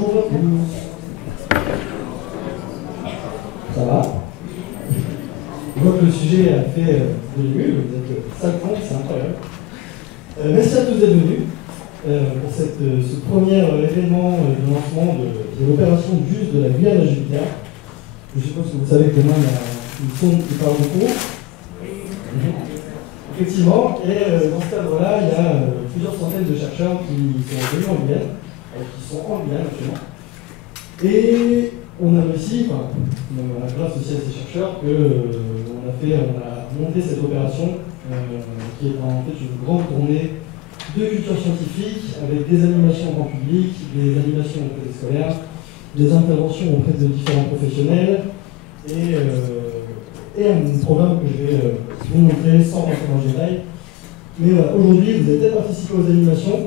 bonjour à tous. Ça va? Je vois que le sujet a fait de l'émule, vous êtes 50, c'est incroyable. Merci à tous d'être venus pour ce premier événement de lancement de l'opération JUST de la Guyane à Jupiter. Je suppose que vous savez que demain il y a une sonde qui part beaucoup. Effectivement, et dans ce cadre-là, il y a plusieurs centaines de chercheurs qui sont venus en Guyane, qui sont en Guyane actuellement. Et on a réussi, grâce aussi à ces chercheurs, qu'on a monté cette opération qui est en fait une grande tournée de culture scientifique avec des animations en grand public, des animations auprès des scolaires, des interventions auprès de différents professionnels et un programme que je vais vous montrer sans rentrer dans le détail. Mais voilà, aujourd'hui, vous avez peut-être participé aux animations.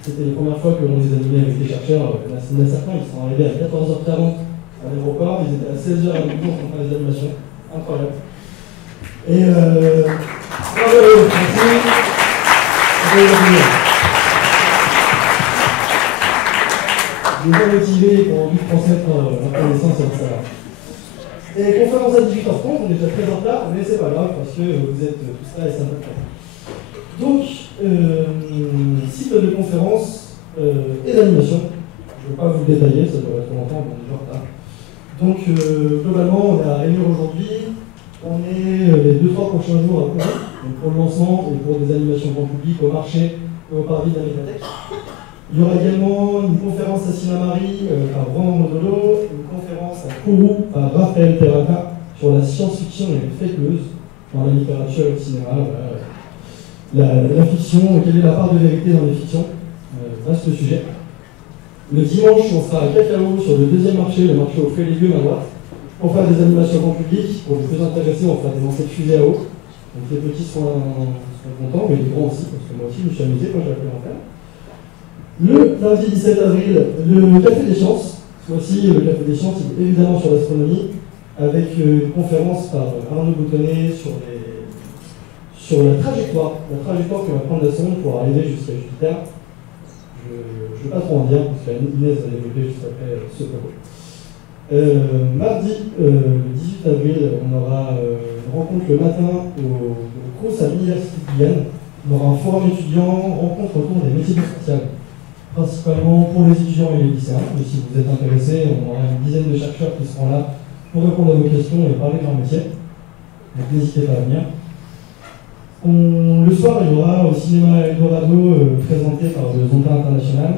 C'était les premières fois que l'on les animait avec des chercheurs. Il y en a certains, ils sont arrivés à 14h40 à l'aéroport, ils étaient à 16h à Lyon en train de faire des animations. Incroyable. Et bravo, merci. J'ai bien motivé pour envie de transmettre la connaissance à ça. Et conférence à 18h30, on est déjà très en retard, mais c'est pas grave parce que vous êtes tous là et ça me plaît. Donc, cycle de conférences et d'animation. Je ne vais pas vous le détailler, ça devrait être longtemps, on est déjà en retard. Donc, globalement, on est à Réunion aujourd'hui. On est les 2-3 prochains jours à Paris, pour le lancement et pour des animations grand public au marché et au parvis de la médiathèque. Il y aura également une conférence à Sinamari par Romain Modolo, une conférence à Kourou par Raphaël Terraca sur la science-fiction et les fake news dans la littérature et le cinéma. La fiction, quelle est la part de vérité dans les fictions, vaste sujet. Le dimanche, on sera à Cacao sur le deuxième marché, le marché aux fruits et légumes à droite, pour faire des animations grand public. Pour les plus intéressés, on fera des lancers de fusées à eau. Donc les petits sont contents, mais les grands aussi, parce que moi aussi je me suis amusé quand j'ai appris à en faire. Le lundi 17 avril, le Café des Sciences. Ce fois-ci, le Café des Sciences est évidemment sur l'astronomie, avec une conférence par Arnaud Boutonnet sur la trajectoire que va prendre la sonde pour arriver jusqu'à Jupiter. Je ne vais pas trop en dire, parce qu'Inès va développer juste après ce propos. Mardi 18 avril, on aura une rencontre le matin au CROUS à l'Université de Guyane. On aura un forum étudiant, rencontre autour des métiers du spatial, principalement pour les étudiants et les lycéens. Mais si vous êtes intéressés, on aura une dizaine de chercheurs qui seront là pour répondre à vos questions et parler de leur métier. Donc n'hésitez pas à venir. Le soir, il y aura au cinéma Eldorado, présenté par le Zonta International,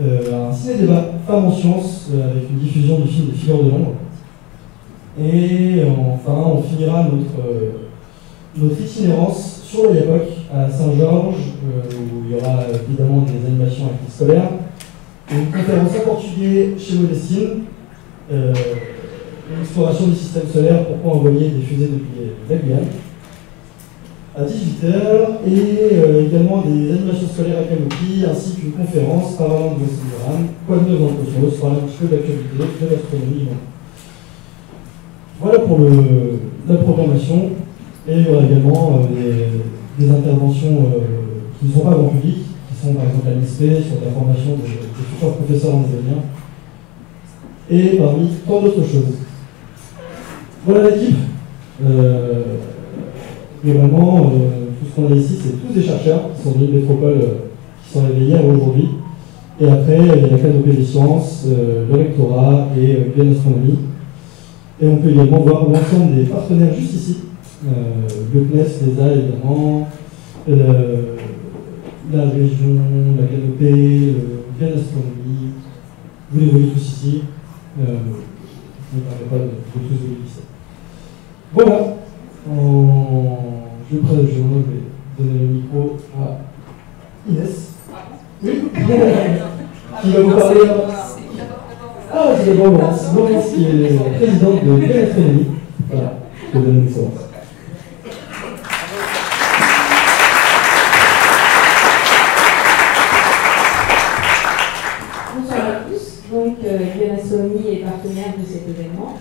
un ciné-débat Femmes en sciences, avec une diffusion du film des Figures de l'ombre. Et enfin, on finira notre itinérance sur l'Oyapock à Saint-Georges, où il y aura évidemment des animations avec les scolaires, une conférence en portugais chez Modestine, une exploration du système solaire, pourquoi envoyer des fusées depuis la Guyane, à 18h, et également des animations scolaires à Canopy, ainsi qu'une conférence parlant de Westinghouse, quoi de neuf dans le cosmos, parlant un petit peu de l'actualité, de l'astronomie. Voilà pour la programmation, et il y aura également des interventions qui ne sont pas grand public, qui sont par exemple à l'ISP, sur la formation des futurs professeurs en avenir, et parmi tant d'autres choses. Voilà l'équipe. Globalement, tout ce qu'on a ici, c'est tous des chercheurs qui sont venus de métropole, qui sont réveillés hier ou aujourd'hui. Et après, il y a la canopée des sciences, le rectorat et Guyane Astronomie. Et on peut également voir l'ensemble des partenaires juste ici. Le CNES, l'ESA évidemment, la région, la canopée, Guyane Astronomie. Vous les voyez tous ici. Je ne parlerai pas de tous vous les lycées. Voilà. Je vais donner le micro à Inès. Oui. Qui va vous parler. Ah, c'est Laurence. Laurence qui est présidente de Guyane Astronomie. Voilà, je vais donner le micro. Bonsoir à tous. Donc, Guyane Astronomie est partenaire de cet événement.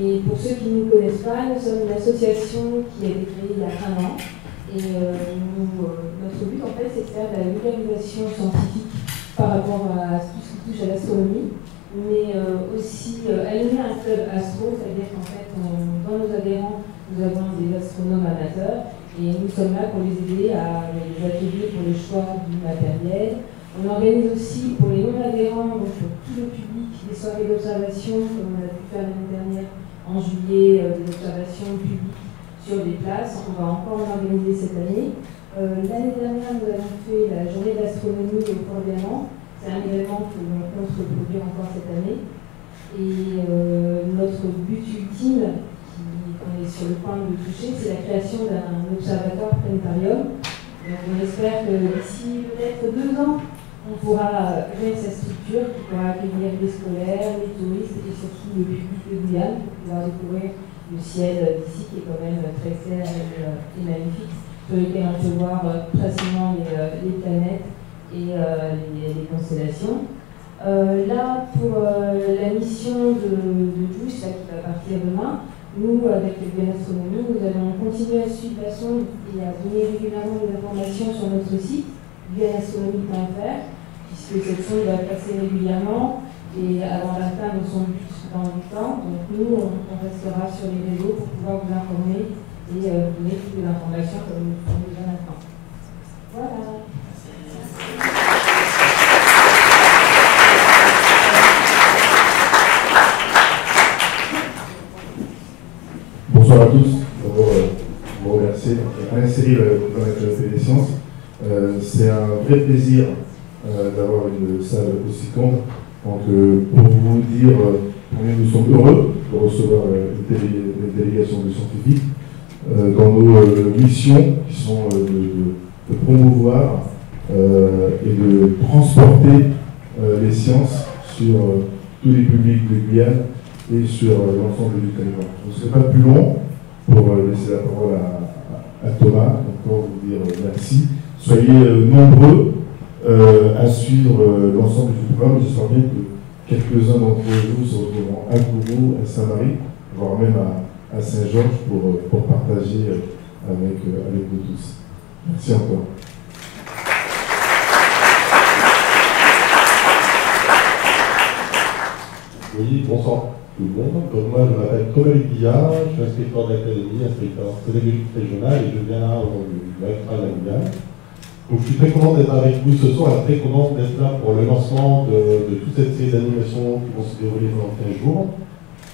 Et pour ceux qui ne nous connaissent pas, nous sommes une association qui a été créée il y a 1 an. Et notre but, en fait, c'est de faire de la vulgarisation scientifique par rapport à tout ce qui touche à l'astronomie, mais aussi animer un club astro, c'est-à-dire qu'en fait, dans nos adhérents, nous avons des astronomes amateurs et nous sommes là pour les aider à les ateliers pour le choix du matériel. On organise aussi pour les non-adhérents, donc pour tout le public, des soirées d'observation, comme on a pu faire l'année dernière en juillet, des observations publiques sur des places. On va encore en organiser cette année. L'année dernière, nous avons fait la journée d'astronomie au Port d'Aimant. C'est un événement que l'on compte reproduire encore cette année. Et notre but ultime, qu'on est sur le point de toucher, c'est la création d'un observatoire planétarium. Donc on espère que d'ici peut-être 2 ans, on pourra créer cette structure qui pourra accueillir les scolaires, les touristes et surtout le public de Guyane pour pouvoir découvrir le ciel d'ici qui est quand même très clair et magnifique, sur lequel on peut voir facilement les planètes et les constellations. Là, pour la mission de Bush, là, qui va partir demain, nous, avec Guyane Astronomie, nous allons continuer à suivre la sonde et à donner régulièrement des informations sur notre site, guyaneastronomie.fr, puisque cette sonde va passer régulièrement et avant d'atteindre son but dans le temps. Donc nous, on restera sur les réseaux pour pouvoir vous informer et donner toutes les informations comme nous le faisons déjà maintenant. Voilà. Bonsoir à tous. D'abord, vous remercier. Alain Cyril, dans la Télé des Sciences. C'est un vrai plaisir d'avoir une salle aussi grande. Donc, pour vous dire, nous sommes heureux de recevoir une délégation de scientifiques dans nos missions qui sont de promouvoir et de transporter les sciences sur tous les publics de Guyane et sur l'ensemble du territoire. Je ne serai pas plus long pour laisser la parole à Thomas, encore vous dire merci. Soyez nombreux à suivre l'ensemble du programme. J'espère bien que quelques-uns d'entre vous se retrouveront à Kourou, à Saint-Marie, voire même à Saint-Georges pour partager avec vous tous. Merci encore. Oui, bonsoir tout le monde. Donc moi, je m'appelle Thomas Guillard, je suis inspecteur de l'académie, inspecteur pédagogique régional et je viens là au Extra de la Guyane. Donc je suis très content d'être avec vous ce soir et très content d'être là pour le lancement de toute cette série d'animations qui vont se dérouler pendant 15 jours.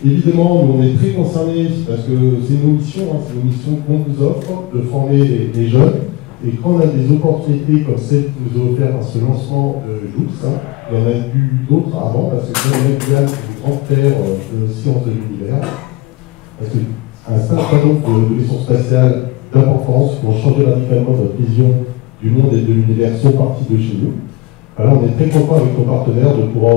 Évidemment, nous on est très concernés parce que c'est nos missions, c'est nos missions qu'on nous offre de former les jeunes. Et quand on a des opportunités comme celle qui nous est offerte par ce lancement de JOUX, il y en a eu d'autres avant, parce que quand on est Guyane, c'est le grand frère de sciences de l'univers. Parce qu'un certain nombre de missions spatiales d'importance qui ont changé radicalement notre vision du monde et de l'univers sont partis de chez nous. Alors on est très content avec nos partenaires de pouvoir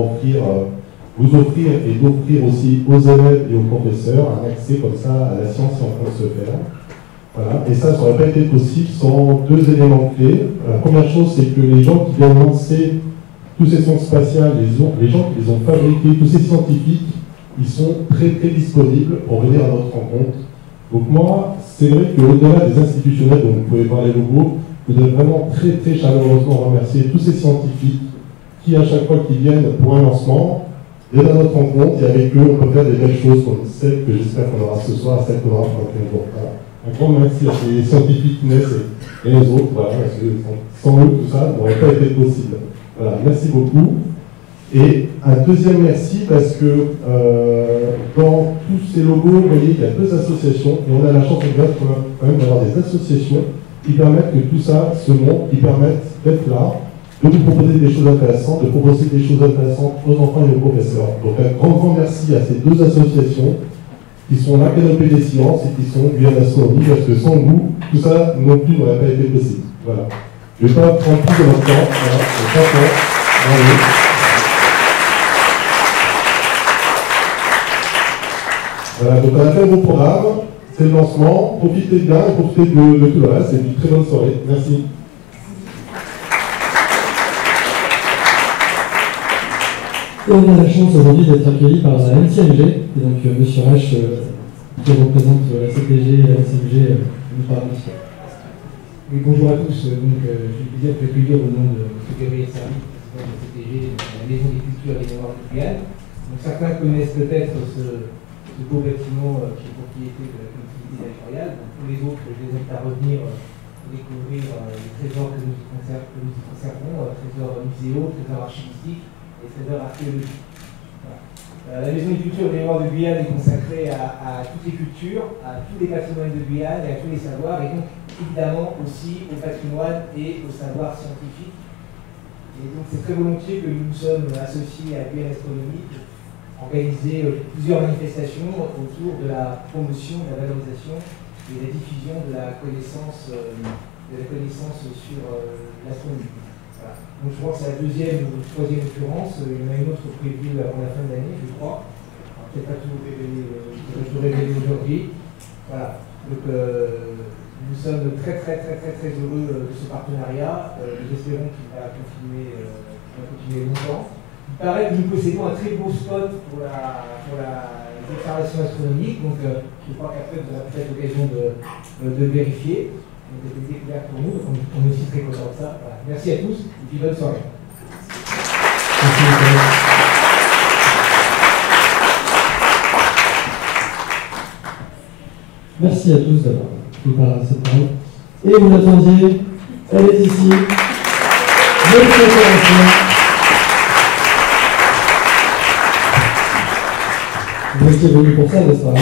vous offrir et d'offrir aussi aux élèves et aux professeurs un accès comme ça à la science qui est en train de se faire. Voilà. Et ça n'aurait pas été possible sans 2 éléments clés. La première chose, c'est que les gens qui viennent lancer tous ces sondes spatiales, les gens qui les ont fabriqués, tous ces scientifiques, ils sont très très disponibles pour venir à notre rencontre. Donc moi, c'est vrai qu'au-delà des institutionnels dont vous pouvez voir les logos, je voudrais vraiment très très chaleureusement remercier tous ces scientifiques qui, à chaque fois qu'ils viennent pour un lancement, viennent à notre rencontre et avec eux, on peut faire des belles choses comme celles que j'espère qu'on aura ce soir, celles qu'on aura pendant 15 jours. Un grand merci à ces scientifiques qui naissent et les autres, voilà, parce que sans eux, tout ça n'aurait pas été possible. Voilà, merci beaucoup. Et un deuxième merci parce que dans tous ces logos, vous voyez, il y a 2 associations et on a la chance quand même d'avoir des associations qui permettent que tout ça se monte, qui permettent d'être là, de vous proposer des choses intéressantes, de proposer des choses intéressantes aux enfants et aux professeurs. Donc un grand merci à ces 2 associations qui sont la Canopée des Sciences et qui sont Guyane Astronomie, parce que sans vous, tout ça non plus n'aurait pas été possible. Voilà. Je ne vais pas prendre plus de votre temps. Voilà, je vais pas voilà, donc on a fait un bon programme, c'est le lancement, profitez bien et profitez de tout le reste, c'est une très bonne soirée. Merci. Et on a la chance aujourd'hui d'être accueilli par la NCMG, et donc M. Reich, qui représente la CTG et la NCMG, nous parle de ça. Oui, bonjour à tous. Donc, je suis plaisir de vous accueillir au nom de M. Gabriel Sarri, président de la CTG. Guyane. Donc certains connaissent peut-être ce beau bâtiment qui est propriété de la collectivité territoriale. Pour les autres, je les invite à revenir découvrir les trésors que nous y conservons, trésors muséaux, trésors archivistiques et trésors archéologiques. Voilà. La Maison de culture et mémoire de Guyane est consacrée à toutes les cultures, à tous les patrimoines de Guyane et à tous les savoirs, et donc évidemment aussi au patrimoine et au savoir scientifique. Et donc c'est très volontiers que nous nous sommes associés à Guyane Astronomie pour organiser plusieurs manifestations autour de la promotion, de la valorisation et la diffusion de la connaissance sur l'astronomie. Voilà. Donc je crois que c'est la deuxième ou troisième occurrence. Il y en a une autre prévue avant la fin de l'année, je crois. Peut-être pas tout révéler aujourd'hui. Voilà. Donc nous sommes très heureux de ce partenariat. Nous espérons qu'il va continuer longtemps. Il paraît que nous possédons un très beau spot pour les observations astronomiques, donc je crois qu'après vous aurez peut-être l'occasion de vérifier. Donc c'est une découverte pour nous, donc on est aussi très contents de ça. Voilà. Merci à tous et puis bonne soirée. Merci à tous d'avoir pris part à cette parole. Et vous l'attendiez, elle est ici, notre conférencière. Vous étiez venu pour ça, n'est-ce pas?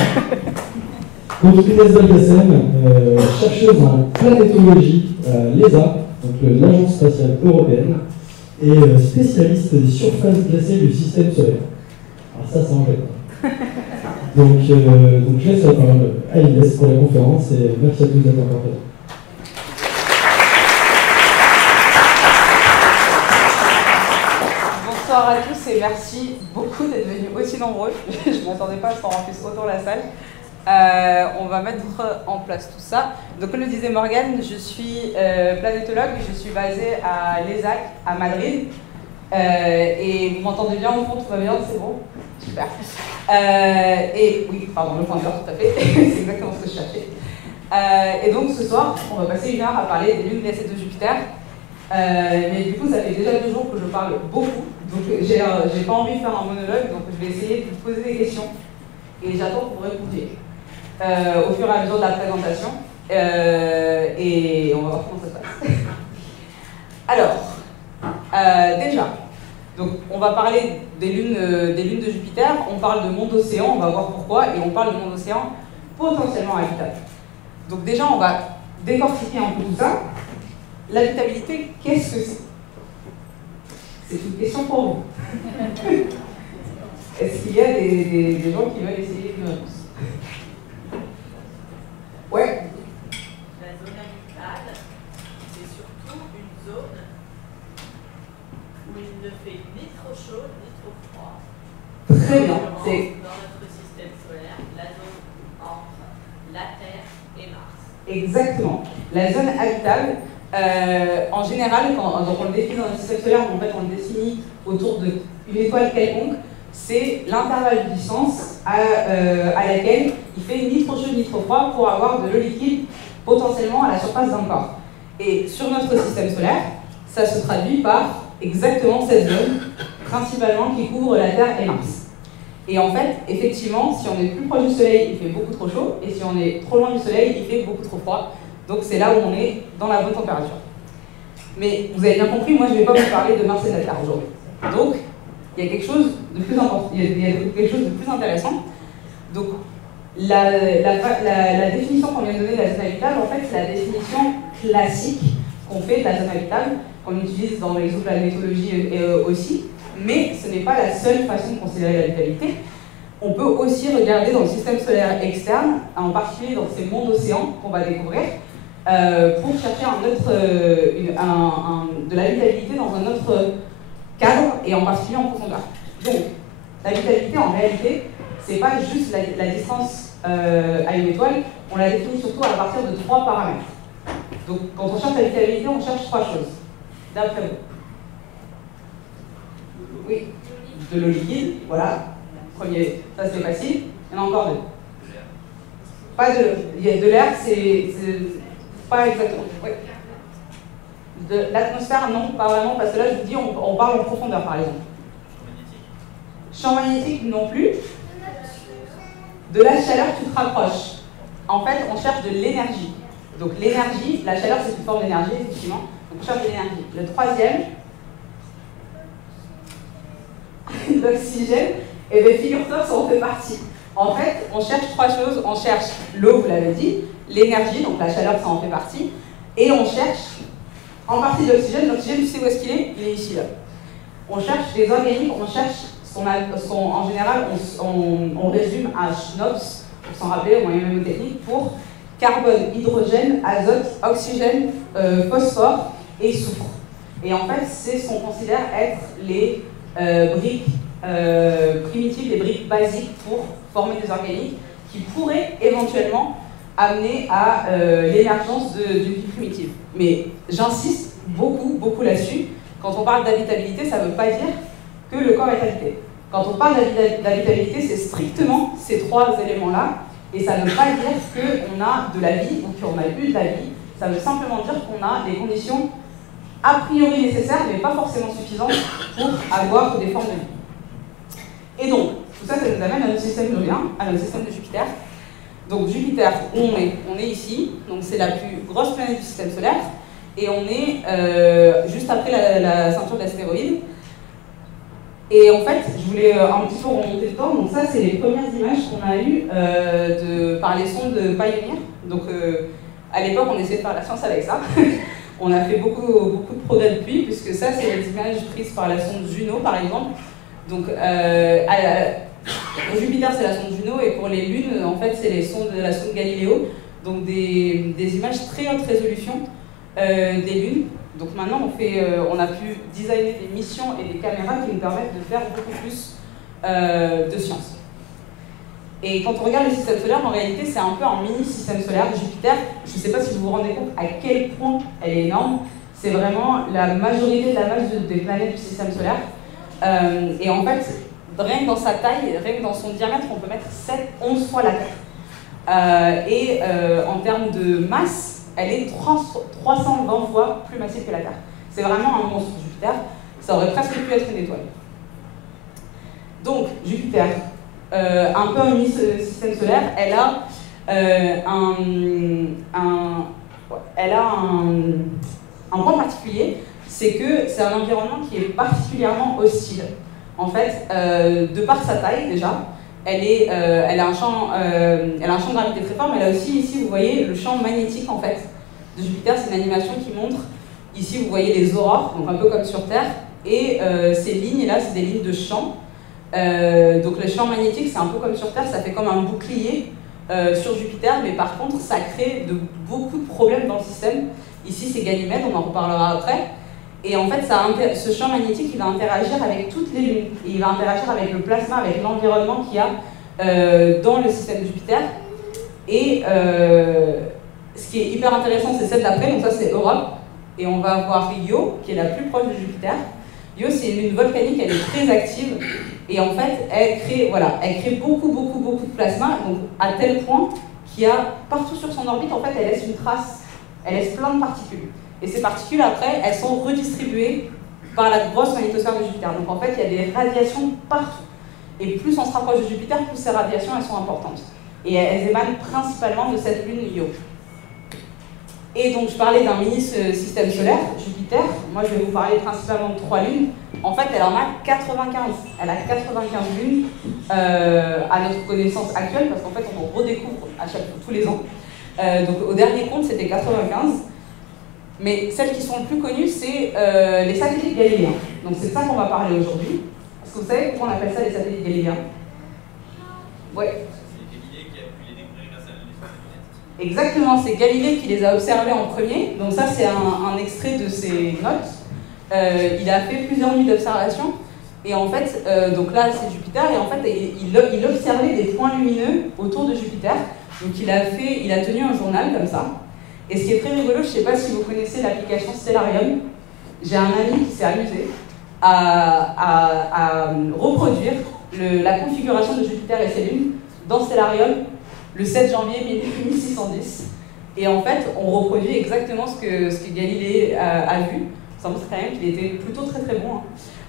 Donc Inès Belkacem, chercheuse en planétologie à l'ESA, donc l'Agence spatiale européenne, et spécialiste des surfaces glacées du système solaire. Alors ça en jette. Donc je laisse la parole à Inès pour la conférence et merci à tous d'être encore présents. Bonsoir à tous et merci beaucoup d'être venus aussi nombreux. Je ne m'attendais pas à ce qu'on remplisse autant la salle. On va mettre en place tout ça. Donc comme le disait Morgane, je suis planétologue, je suis basée à l'ESAC, à Madrid. Et vous m'entendez bien au fond, tout va bien, c'est bon? Super. Et oui, pardon, le pointeur, tout à fait, c'est exactement ce que je cherchais. Et donc ce soir, on va passer 1 heure à parler des lunes glacées de Jupiter. Mais du coup, ça fait déjà 2 jours que je parle beaucoup, donc j'ai pas envie de faire un monologue, donc je vais essayer de vous poser des questions et j'attends que vous répondiez au fur et à mesure de la présentation et on va voir comment ça se passe. Alors, déjà, donc on va parler des lunes de Jupiter, on parle de monde océan, on va voir pourquoi, et on parle de monde océan potentiellement habitable. Donc déjà, on va décortiquer un peu tout ça. L'habitabilité, qu'est-ce que c'est? C'est une question pour vous. Est-ce qu'il y a des gens qui veulent essayer une réponse? Ouais. La zone habitable, c'est surtout une zone où il ne fait ni trop chaud ni trop froid. Très bien. Dans notre système solaire, la zone entre la Terre et Mars. Exactement. La zone habitable, en général, donc on le définit dans le système solaire, mais en fait on le définit autour d'une étoile quelconque, c'est l'intervalle de distance à laquelle il fait ni trop chaud ni trop froid pour avoir de l'eau liquide potentiellement à la surface d'un corps. Et sur notre système solaire, ça se traduit par exactement cette zone, principalement qui couvre la Terre et Mars. Et en fait, effectivement, si on est plus proche du Soleil, il fait beaucoup trop chaud, et si on est trop loin du Soleil, il fait beaucoup trop froid. Donc c'est là où on est dans la bonne température. Mais vous avez bien compris, moi je ne vais pas vous parler de Mars et de la Terre aujourd'hui. Donc, il y a quelque chose de plus important, il y a quelque chose de plus intéressant. Donc, la définition qu'on vient de donner de la zone habitable, en fait, c'est la définition classique qu'on fait de la zone habitable, qu'on utilise dans l'exoplanétologie aussi, mais ce n'est pas la seule façon de considérer l'habitabilité. On peut aussi regarder dans le système solaire externe, en particulier dans ces mondes océans qu'on va découvrir, pour chercher de l'habitabilité dans un autre cadre et en particulier en profondeur. Donc, l'habitabilité en réalité, c'est pas juste la distance à une étoile, on la définit surtout à partir de 3 paramètres. Donc, quand on cherche l'habitabilité, on cherche 3 choses. D'après vous. Oui, de l'eau liquide, voilà. Premier, ça c'est facile. Il y en a encore 2. Pas de l'eau. Il y a de l'air, c'est pas exactement. Oui. De l'atmosphère, non, pas vraiment, parce que là je vous dis, on parle en profondeur par exemple. Champ magnétique non plus. De la chaleur, tu te rapproches. En fait, on cherche de l'énergie. Donc l'énergie, la chaleur c'est une forme d'énergie, effectivement. Donc on cherche de l'énergie. Le troisième, l'oxygène, et bien figure-toi, ça en fait partie. En fait, on cherche trois choses. On cherche l'eau, vous l'avez dit, l'énergie, donc la chaleur, ça en fait partie. Et on cherche en partie de l'oxygène. L'oxygène, tu sais où est-ce qu'il est? Il est ici, là. On cherche des organiques, on cherche en général, on résume à SNOPS, pour s'en rappeler, au moyen mnémotechnique, pour carbone, hydrogène, azote, oxygène, phosphore et soufre. Et en fait, c'est ce qu'on considère être les briques primitives, les briques basiques pour former des organiques qui pourraient éventuellement amener à l'émergence d'une vie primitive. Mais j'insiste beaucoup là-dessus. Quand on parle d'habitabilité, ça ne veut pas dire que le corps est habité. Quand on parle d'habitabilité, c'est strictement ces trois éléments-là. Et ça ne veut pas dire qu'on a de la vie ou qu'on a eu de la vie. Ça veut simplement dire qu'on a des conditions a priori nécessaires, mais pas forcément suffisantes pour avoir des formes de vie. Et donc, tout ça, ça nous amène à notre système solaire, à notre système de Jupiter. Donc Jupiter, où on est ici, donc c'est la plus grosse planète du système solaire, et on est juste après la ceinture d'astéroïdes. Et en fait, je voulais un petit peu remonter le temps. Donc ça, c'est les premières images qu'on a eues par les sondes de Pioneer. Donc à l'époque, on essayait de faire la science avec ça. On a fait beaucoup de progrès depuis, puisque ça, c'est les images prises par la sonde Juno, par exemple. Donc Jupiter, c'est la sonde Juno, et pour les lunes, en fait, c'est la sonde Galileo. Donc des images très haute résolution des lunes. Donc maintenant, on a pu designer des missions et des caméras qui nous permettent de faire beaucoup plus de science. Et quand on regarde le système solaire, en réalité, c'est un peu un mini-système solaire. Jupiter, je ne sais pas si vous vous rendez compte à quel point elle est énorme. C'est vraiment la majorité de la masse des planètes du système solaire. Et en fait, rien que dans sa taille, rien que dans son diamètre, on peut mettre 11 fois la Terre. Et en termes de masse, elle est 320 fois plus massive que la Terre. C'est vraiment un monstre, Jupiter. Ça aurait presque pu être une étoile. Donc, Jupiter, un peu un mini-système solaire, elle a un point particulier, c'est que c'est un environnement qui est particulièrement hostile. En fait, de par sa taille déjà, elle a un champ de gravité très fort, mais elle a aussi, ici, vous voyez, le champ magnétique, en fait, de Jupiter. C'est une animation qui montre, ici, vous voyez les aurores, donc un peu comme sur Terre, et ces lignes-là, c'est des lignes de champ. Donc le champ magnétique, c'est un peu comme sur Terre, ça fait comme un bouclier sur Jupiter, mais par contre, ça crée beaucoup de problèmes dans le système. Ici, c'est Ganymède, on en reparlera après. Et en fait, ce champ magnétique, il va interagir avec toutes les lunes. Et il va interagir avec le plasma, avec l'environnement qu'il y a dans le système de Jupiter. Et ce qui est hyper intéressant, c'est celle d'après, donc ça c'est Europe. Et on va voir Io, qui est la plus proche de Jupiter. Io, c'est une lune volcanique, elle est très active. Et en fait, elle crée beaucoup de plasma, donc à tel point qu'il y a partout sur son orbite, en fait, elle laisse une trace, elle laisse plein de particules. Et ces particules, après, elles sont redistribuées par la grosse magnétosphère de Jupiter. Donc en fait, il y a des radiations partout. Et plus on se rapproche de Jupiter, plus ces radiations, elles sont importantes. Et elles émanent principalement de cette lune Io. Et donc, je parlais d'un mini-système solaire, Jupiter. Moi, je vais vous parler principalement de 3 lunes. En fait, elle en a 95. Elle a 95 lunes à notre connaissance actuelle, parce qu'en fait, on en redécouvre tous les ans. Donc, au dernier compte, c'était 95. Mais celles qui sont les plus connues, c'est les satellites galiléens. Donc, c'est de ça qu'on va parler aujourd'hui. Est-ce que vous savez pourquoi on appelle ça les satellites galiléens? Ouais. Exactement, c'est Galilée qui les a observés en premier. Donc ça, c'est un extrait de ses notes. Il a fait plusieurs nuits d'observation. Et en fait, donc là, c'est Jupiter. Et en fait, il observait des points lumineux autour de Jupiter. Donc il a tenu un journal comme ça. Et ce qui est très rigolo, je ne sais pas si vous connaissez l'application Stellarium. J'ai un ami qui s'est amusé à reproduire la configuration de Jupiter et ses lunes dans Stellarium le 7 janvier 1610. Et en fait, on reproduit exactement ce que Galilée a vu. Ça montre quand même qu'il était plutôt très bon.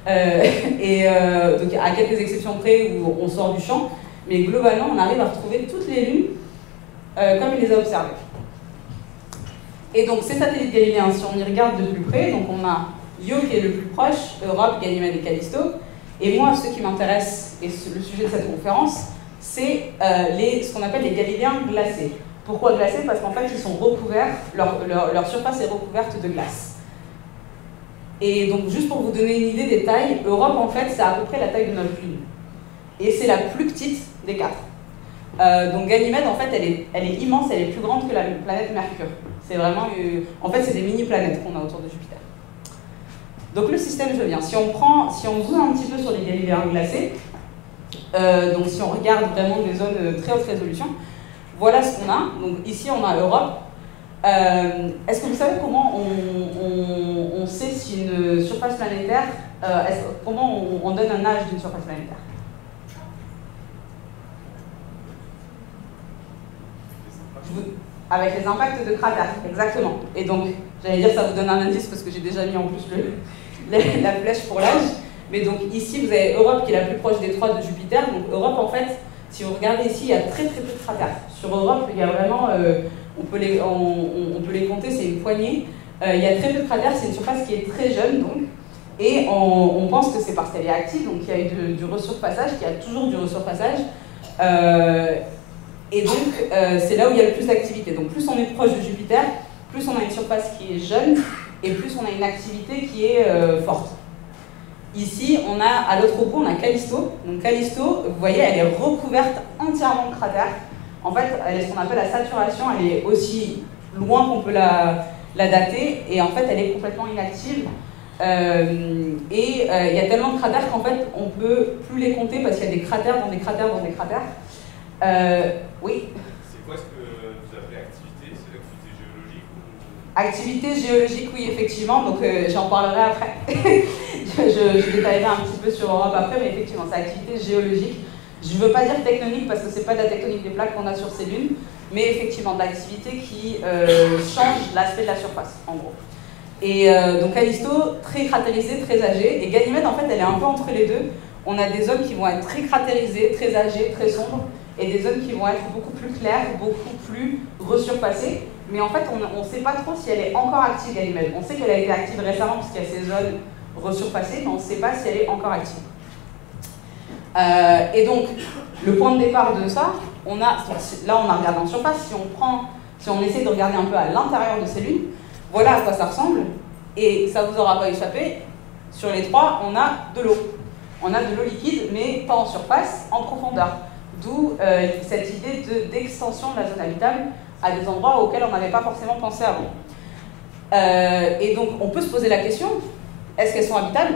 Donc à quelques exceptions près où on sort du champ, mais globalement on arrive à retrouver toutes les lunes comme il les a observées. Et donc ces satellites galiléens, si on y regarde de plus près, donc on a Io qui est le plus proche, Europe, Ganymède et Callisto. Et moi, ce qui m'intéresse, et le sujet de cette conférence, c'est ce qu'on appelle les galiléens glacés. Pourquoi glacés? Parce qu'en fait, ils sont recouverts, leur surface est recouverte de glace. Et donc, juste pour vous donner une idée des tailles, Europe, en fait, c'est à peu près la taille de notre Lune. Et c'est la plus petite des quatre. Donc Ganymède, en fait, elle est immense, elle est plus grande que la planète Mercure. C'est vraiment, en fait, c'est des mini-planètes qu'on a autour de Jupiter. Donc le système jovien, si on zoome un petit peu sur les galiléens glacés, donc si on regarde vraiment des zones de très haute résolution, voilà ce qu'on a. Donc ici, on a Europe. Est-ce que vous savez comment on sait si une surface planétaire, comment on donne un âge d'une surface planétaire? Avec les impacts de cratères, exactement. Et donc, j'allais dire ça vous donne un indice parce que j'ai déjà mis en plus la flèche pour l'âge. Mais donc ici, vous avez Europe qui est la plus proche des trois de Jupiter. Donc Europe, en fait, si vous regardez ici, il y a très très peu de cratères. Sur Europe, il y a vraiment, on peut les compter, c'est une poignée. Il y a très peu de cratères, c'est une surface qui est très jeune, donc. Et on pense que c'est parce qu'elle est active, donc il y a eu du resurfaçage, qu'il y a toujours du resurfaçage. Et donc, c'est là où il y a le plus d'activité. Donc, plus on est proche de Jupiter, plus on a une surface qui est jeune, et plus on a une activité qui est forte. Ici, on a, à l'autre bout, on a Callisto. Donc, Callisto, vous voyez, elle est recouverte entièrement de cratères. En fait, elle est ce qu'on appelle la saturation, elle est aussi loin qu'on peut la dater, et en fait, elle est complètement inactive. Il y a tellement de cratères qu'en fait, on ne peut plus les compter parce qu'il y a des cratères dans des cratères dans des cratères. Oui. C'est quoi ce que vous appelez activité? C'est l'activité géologique ou... Activité géologique, oui, effectivement. Donc j'en parlerai après. je détaillerai un petit peu sur Europe après, mais effectivement, c'est activité géologique. Je ne veux pas dire tectonique parce que c'est pas de la tectonique des plaques qu'on a sur ces lunes, mais effectivement de l'activité qui change l'aspect de la surface, en gros. Et donc Callisto, très cratérisée, très âgée, et Ganymède, en fait, elle est un peu entre les deux. On a des zones qui vont être très cratérisées, très âgées, très sombres, et des zones qui vont être beaucoup plus claires, beaucoup plus resurfacées. Mais en fait, on ne sait pas trop si elle est encore active, Ganymède. On sait qu'elle a été active récemment parce qu'il y a ces zones resurfacées, mais on ne sait pas si elle est encore active. Et donc, le point de départ de ça, là on a regardé en surface, si on essaie de regarder un peu à l'intérieur de ces lunes, voilà à quoi ça ressemble, et ça ne vous aura pas échappé, sur les trois, on a de l'eau. On a de l'eau liquide, mais pas en surface, en profondeur. D'où cette idée d'extension de la zone habitable à des endroits auxquels on n'avait pas forcément pensé avant. Et donc, on peut se poser la question, est-ce qu'elles sont habitables?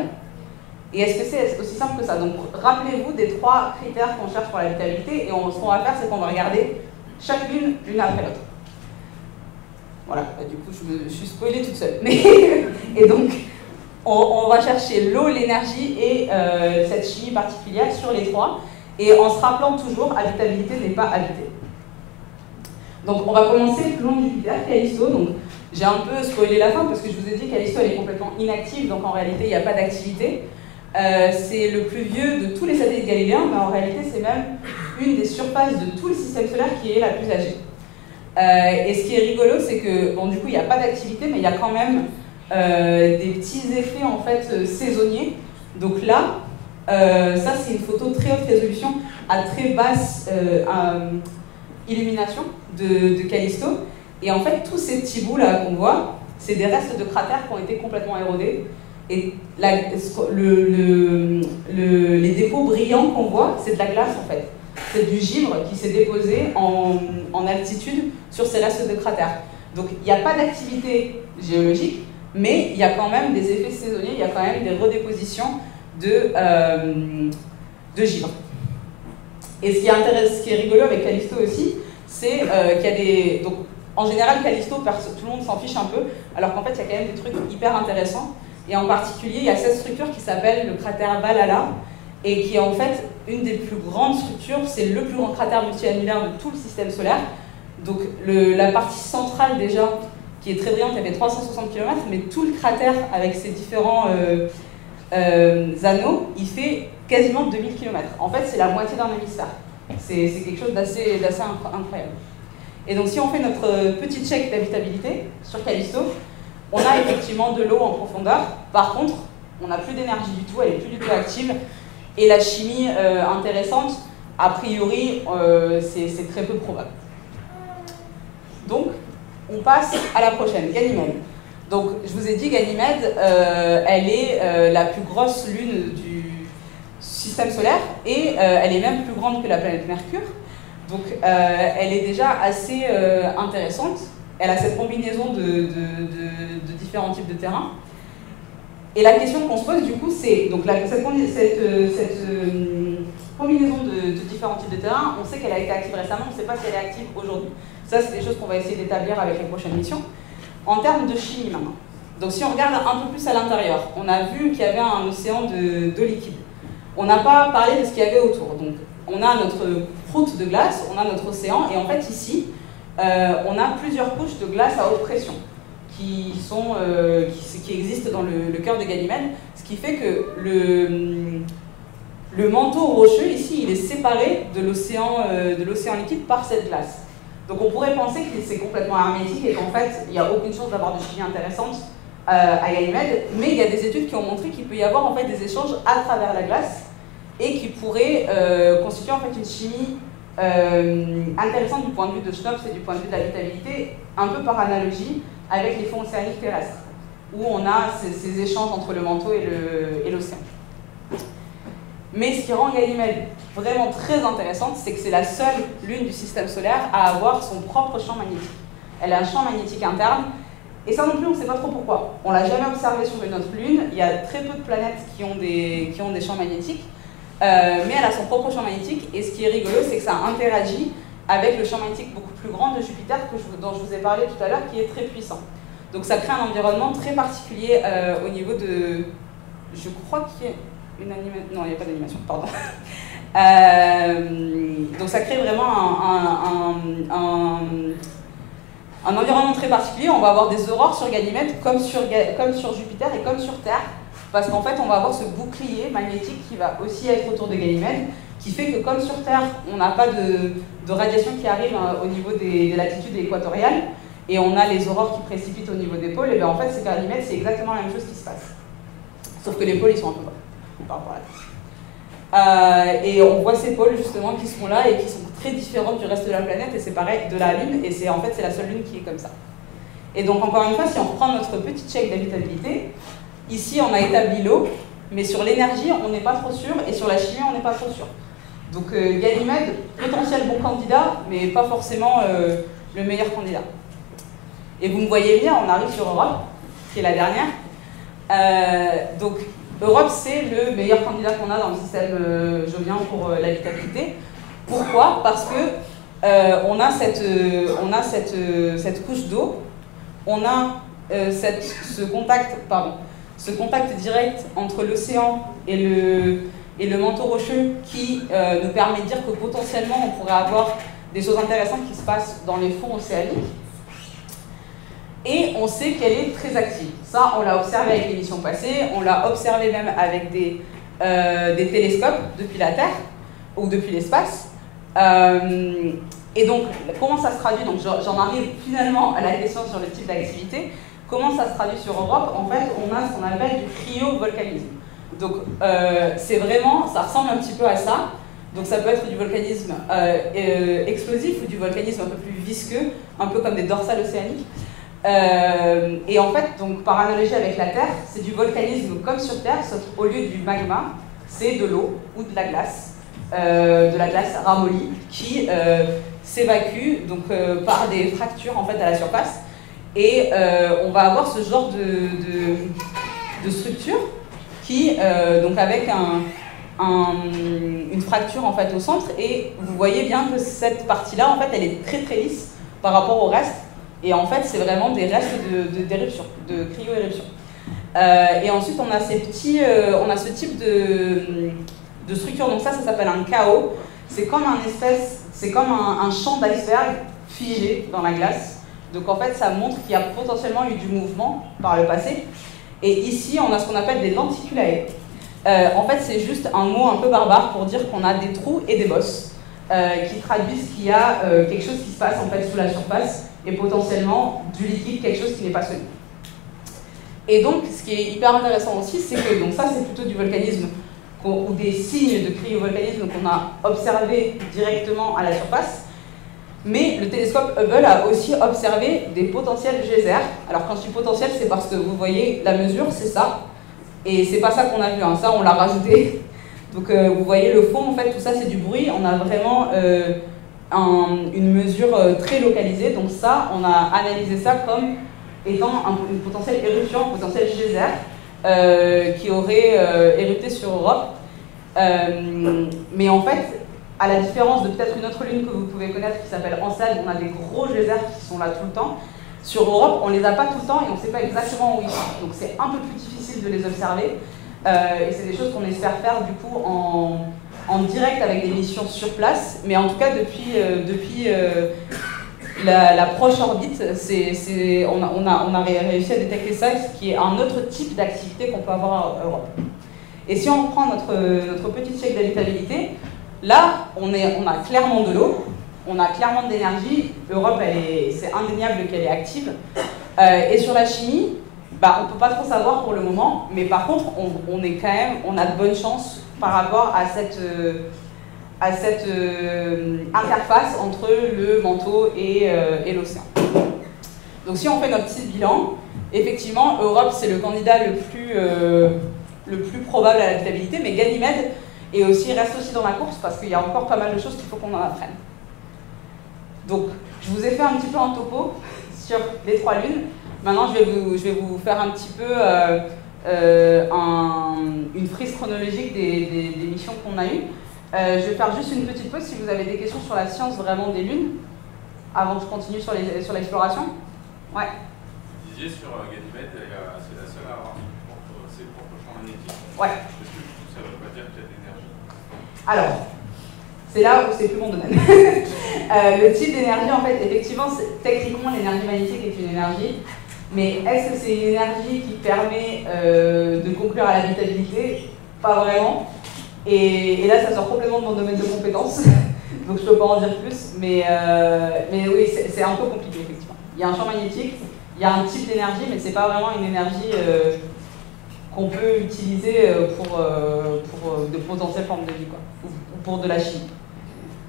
Et est-ce que c'est aussi simple que ça? Donc, rappelez-vous des trois critères qu'on cherche pour l'habitabilité, et ce qu'on va faire, c'est qu'on va regarder chaque lune, l'une après l'autre. Voilà, du coup, je me suis spoilée toute seule. Et donc, on va chercher l'eau, l'énergie et cette chimie particulière sur les trois, et en se rappelant toujours, habitabilité n'est pas habité. Donc, on va commencer plus loin de Jupiter, Callisto. Donc, j'ai un peu spoilé la fin, parce que je vous ai dit que Callisto, elle est complètement inactive, donc en réalité, il n'y a pas d'activité. C'est le plus vieux de tous les satellites galiléens, mais en réalité, c'est même une des surfaces de tout le système solaire qui est la plus âgée. Et ce qui est rigolo, c'est que, bon, du coup, il n'y a pas d'activité, mais il y a quand même des petits effets, en fait, saisonniers. Donc là, ça, c'est une photo très haute résolution à très basse illumination de Callisto. Et en fait, tous ces petits bouts-là qu'on voit, c'est des restes de cratères qui ont été complètement érodés. Et les dépôts brillants qu'on voit, c'est de la glace, en fait. C'est du givre qui s'est déposé en altitude sur ces restes de cratères. Donc il n'y a pas d'activité géologique, mais il y a quand même des effets saisonniers, il y a quand même des redépositions de givre. Et ce qui est rigolo avec Callisto aussi, c'est qu'il y a des... Donc, en général, Callisto, tout le monde s'en fiche un peu, alors qu'en fait, il y a quand même des trucs hyper intéressants. Et en particulier, il y a cette structure qui s'appelle le cratère Valhalla, et qui est en fait une des plus grandes structures, c'est le plus grand cratère multiannulaire de tout le système solaire. Donc la partie centrale déjà, qui est très brillante, elle fait 360 km, mais tout le cratère avec ses différents anneau, il fait quasiment 2000 km. En fait, c'est la moitié d'un hémisphère. C'est quelque chose d'assez incroyable. Et donc, si on fait notre petit check d'habitabilité sur Callisto, on a effectivement de l'eau en profondeur. Par contre, on n'a plus d'énergie du tout, elle n'est plus du tout active. Et la chimie intéressante, a priori, c'est très peu probable. Donc, on passe à la prochaine, Ganymède. Donc, je vous ai dit, Ganymède, elle est la plus grosse lune du système solaire et elle est même plus grande que la planète Mercure. Donc, elle est déjà assez intéressante. Elle a cette combinaison de différents types de terrains. Et la question qu'on se pose, du coup, c'est... Donc, cette combinaison de différents types de terrains, on sait qu'elle a été active récemment, on ne sait pas si elle est active aujourd'hui. Ça, c'est des choses qu'on va essayer d'établir avec les prochaines missions. En termes de chimie, maintenant. Donc, si on regarde un peu plus à l'intérieur, on a vu qu'il y avait un océan d'eau liquide. On n'a pas parlé de ce qu'il y avait autour. Donc, on a notre croûte de glace, on a notre océan, et en fait, ici, on a plusieurs couches de glace à haute pression qui existent dans le cœur de Ganymède, ce qui fait que le manteau rocheux, ici, il est séparé de l'océan liquide par cette glace. Donc on pourrait penser que c'est complètement hermétique et qu'en fait, il n'y a aucune chance d'avoir de chimie intéressante à Ganymède, mais il y a des études qui ont montré qu'il peut y avoir en fait des échanges à travers la glace et qui pourraient constituer en fait une chimie intéressante du point de vue de Schnops et du point de vue de l'habitabilité, un peu par analogie avec les fonds océaniques terrestres, où on a ces échanges entre le manteau et l'océan. Mais ce qui rend Ganymède vraiment très intéressante, c'est que c'est la seule lune du système solaire à avoir son propre champ magnétique. Elle a un champ magnétique interne, et ça non plus, on ne sait pas trop pourquoi. On ne l'a jamais observé sur une autre lune, il y a très peu de planètes qui ont des champs magnétiques, mais elle a son propre champ magnétique, et ce qui est rigolo, c'est que ça interagit avec le champ magnétique beaucoup plus grand de Jupiter, dont je vous ai parlé tout à l'heure, qui est très puissant. Donc ça crée un environnement très particulier au niveau de... Je crois qu'il y a une animation... Non, il n'y a pas d'animation, pardon. Donc ça crée vraiment un environnement très particulier. On va avoir des aurores sur Ganymède comme sur Jupiter et comme sur Terre, parce qu'en fait on va avoir ce bouclier magnétique qui va aussi être autour de Ganymède, qui fait que comme sur Terre on n'a pas de radiation qui arrive au niveau des latitudes équatoriales, et on a les aurores qui précipitent au niveau des pôles, et bien en fait c'est Ganymède, c'est exactement la même chose qui se passe. Sauf que les pôles ils sont un peu bas par rapport à la Terre. Et on voit ces pôles justement qui sont là et qui sont très différents du reste de la planète, et c'est pareil de la Lune, et en fait c'est la seule Lune qui est comme ça. Et donc encore une fois, si on reprend notre petit check d'habitabilité, ici on a établi l'eau, mais sur l'énergie on n'est pas trop sûr, et sur la chimie on n'est pas trop sûr. Donc Ganymède, potentiel bon candidat, mais pas forcément le meilleur candidat. Et vous me voyez bien, on arrive sur Europe, qui est la dernière. Donc Europe, c'est le meilleur candidat qu'on a dans le système jovien pour l'habitabilité. Pourquoi? Parce que on a cette couche d'eau, on a ce contact direct entre l'océan et le manteau rocheux qui nous permet de dire que potentiellement on pourrait avoir des choses intéressantes qui se passent dans les fonds océaniques. Et on sait qu'elle est très active. Ça, on l'a observé avec les missions passées, on l'a observé même avec des télescopes depuis la Terre ou depuis l'espace. Et donc, comment ça se traduit? Donc, j'en arrive finalement à la question sur le type d'activité. Comment ça se traduit sur Europe? En fait, on a ce qu'on appelle du cryovolcanisme. Donc, c'est vraiment, ça ressemble un petit peu à ça. Donc, ça peut être du volcanisme explosif ou du volcanisme un peu plus visqueux, un peu comme des dorsales océaniques. Et en fait, donc, par analogie avec la Terre, c'est du volcanisme comme sur Terre, sauf au lieu du magma, c'est de l'eau ou de la glace ramollie qui s'évacue donc par des fractures en fait à la surface. Et on va avoir ce genre de structure qui, donc avec une fracture en fait au centre, et vous voyez bien que cette partie-là, en fait, elle est très très lisse par rapport au reste. Et en fait, c'est vraiment des restes d'éruption, de cryo-éruption. Et ensuite, on a ce type de structure. Donc ça s'appelle un chaos. C'est comme un champ d'iceberg figé dans la glace. Donc en fait, ça montre qu'il y a potentiellement eu du mouvement par le passé. Et ici, on a ce qu'on appelle des lenticulae. En fait, c'est juste un mot un peu barbare pour dire qu'on a des trous et des bosses qui traduisent qu'il y a quelque chose qui se passe en fait sous la surface et potentiellement du liquide, quelque chose qui n'est pas solide. Et donc, ce qui est hyper intéressant aussi, c'est que donc ça, c'est plutôt du volcanisme ou des signes de cryovolcanisme qu'on a observés directement à la surface. Mais le télescope Hubble a aussi observé des potentiels geysers. Alors quand je dis potentiel, c'est parce que vous voyez, la mesure, c'est ça. Et c'est pas ça qu'on a vu, hein. Ça on l'a rajouté. Donc vous voyez le fond, en fait, tout ça c'est du bruit. On a vraiment une mesure très localisée. Donc ça, on a analysé ça comme étant une potentielle éruption, un potentiel geyser qui aurait érupté sur Europe. Mais en fait, à la différence de peut-être une autre lune que vous pouvez connaître qui s'appelle Encelade, on a des gros geysers qui sont là tout le temps. Sur Europe, on les a pas tout le temps et on ne sait pas exactement où ils sont. Donc c'est un peu plus difficile de les observer. Et c'est des choses qu'on espère faire du coup en direct avec des missions sur place. Mais en tout cas, depuis la proche orbite, on a réussi à détecter ça, ce qui est un autre type d'activité qu'on peut avoir à Europe. Et si on prend notre petite chèque d'habitabilité, là, on a clairement de l'eau, on a clairement de l'énergie. Europe, c'est indéniable qu'elle est active. Et sur la chimie, on ne peut pas trop savoir pour le moment, mais par contre, on a de bonnes chances par rapport à cette interface entre le manteau et l'océan. Donc si on fait notre petit bilan, effectivement, Europe, c'est le candidat le plus probable à l'habitabilité, mais Ganymède reste aussi dans la course parce qu'il y a encore pas mal de choses qu'il faut qu'on en apprenne. Donc, je vous ai fait un petit peu un topo sur les 3 lunes. Maintenant, je vais vous faire un petit peu une frise chronologique des missions qu'on a eues. Je vais faire juste une petite pause si vous avez des questions sur la science vraiment des lunes, avant que je continue sur l'exploration. Ouais. Vous disiez sur Ganymède, c'est la seule à avoir ses propres champs magnétiques. Ouais. Est-ce que ça ne veut pas dire qu'il y a de l'énergie? Alors, c'est là où c'est plus mon domaine. Le type d'énergie, en fait, effectivement, techniquement, l'énergie magnétique est une énergie, mais est-ce que c'est une énergie qui permet de conclure à l'habitabilité? Pas vraiment. Et là, ça sort complètement de mon domaine de compétences, donc je ne peux pas en dire plus, mais oui, c'est un peu compliqué, effectivement. Il y a un champ magnétique, il y a un type d'énergie, mais ce n'est pas vraiment une énergie qu'on peut utiliser pour de potentielles formes de vie, quoi, ou pour de la chimie.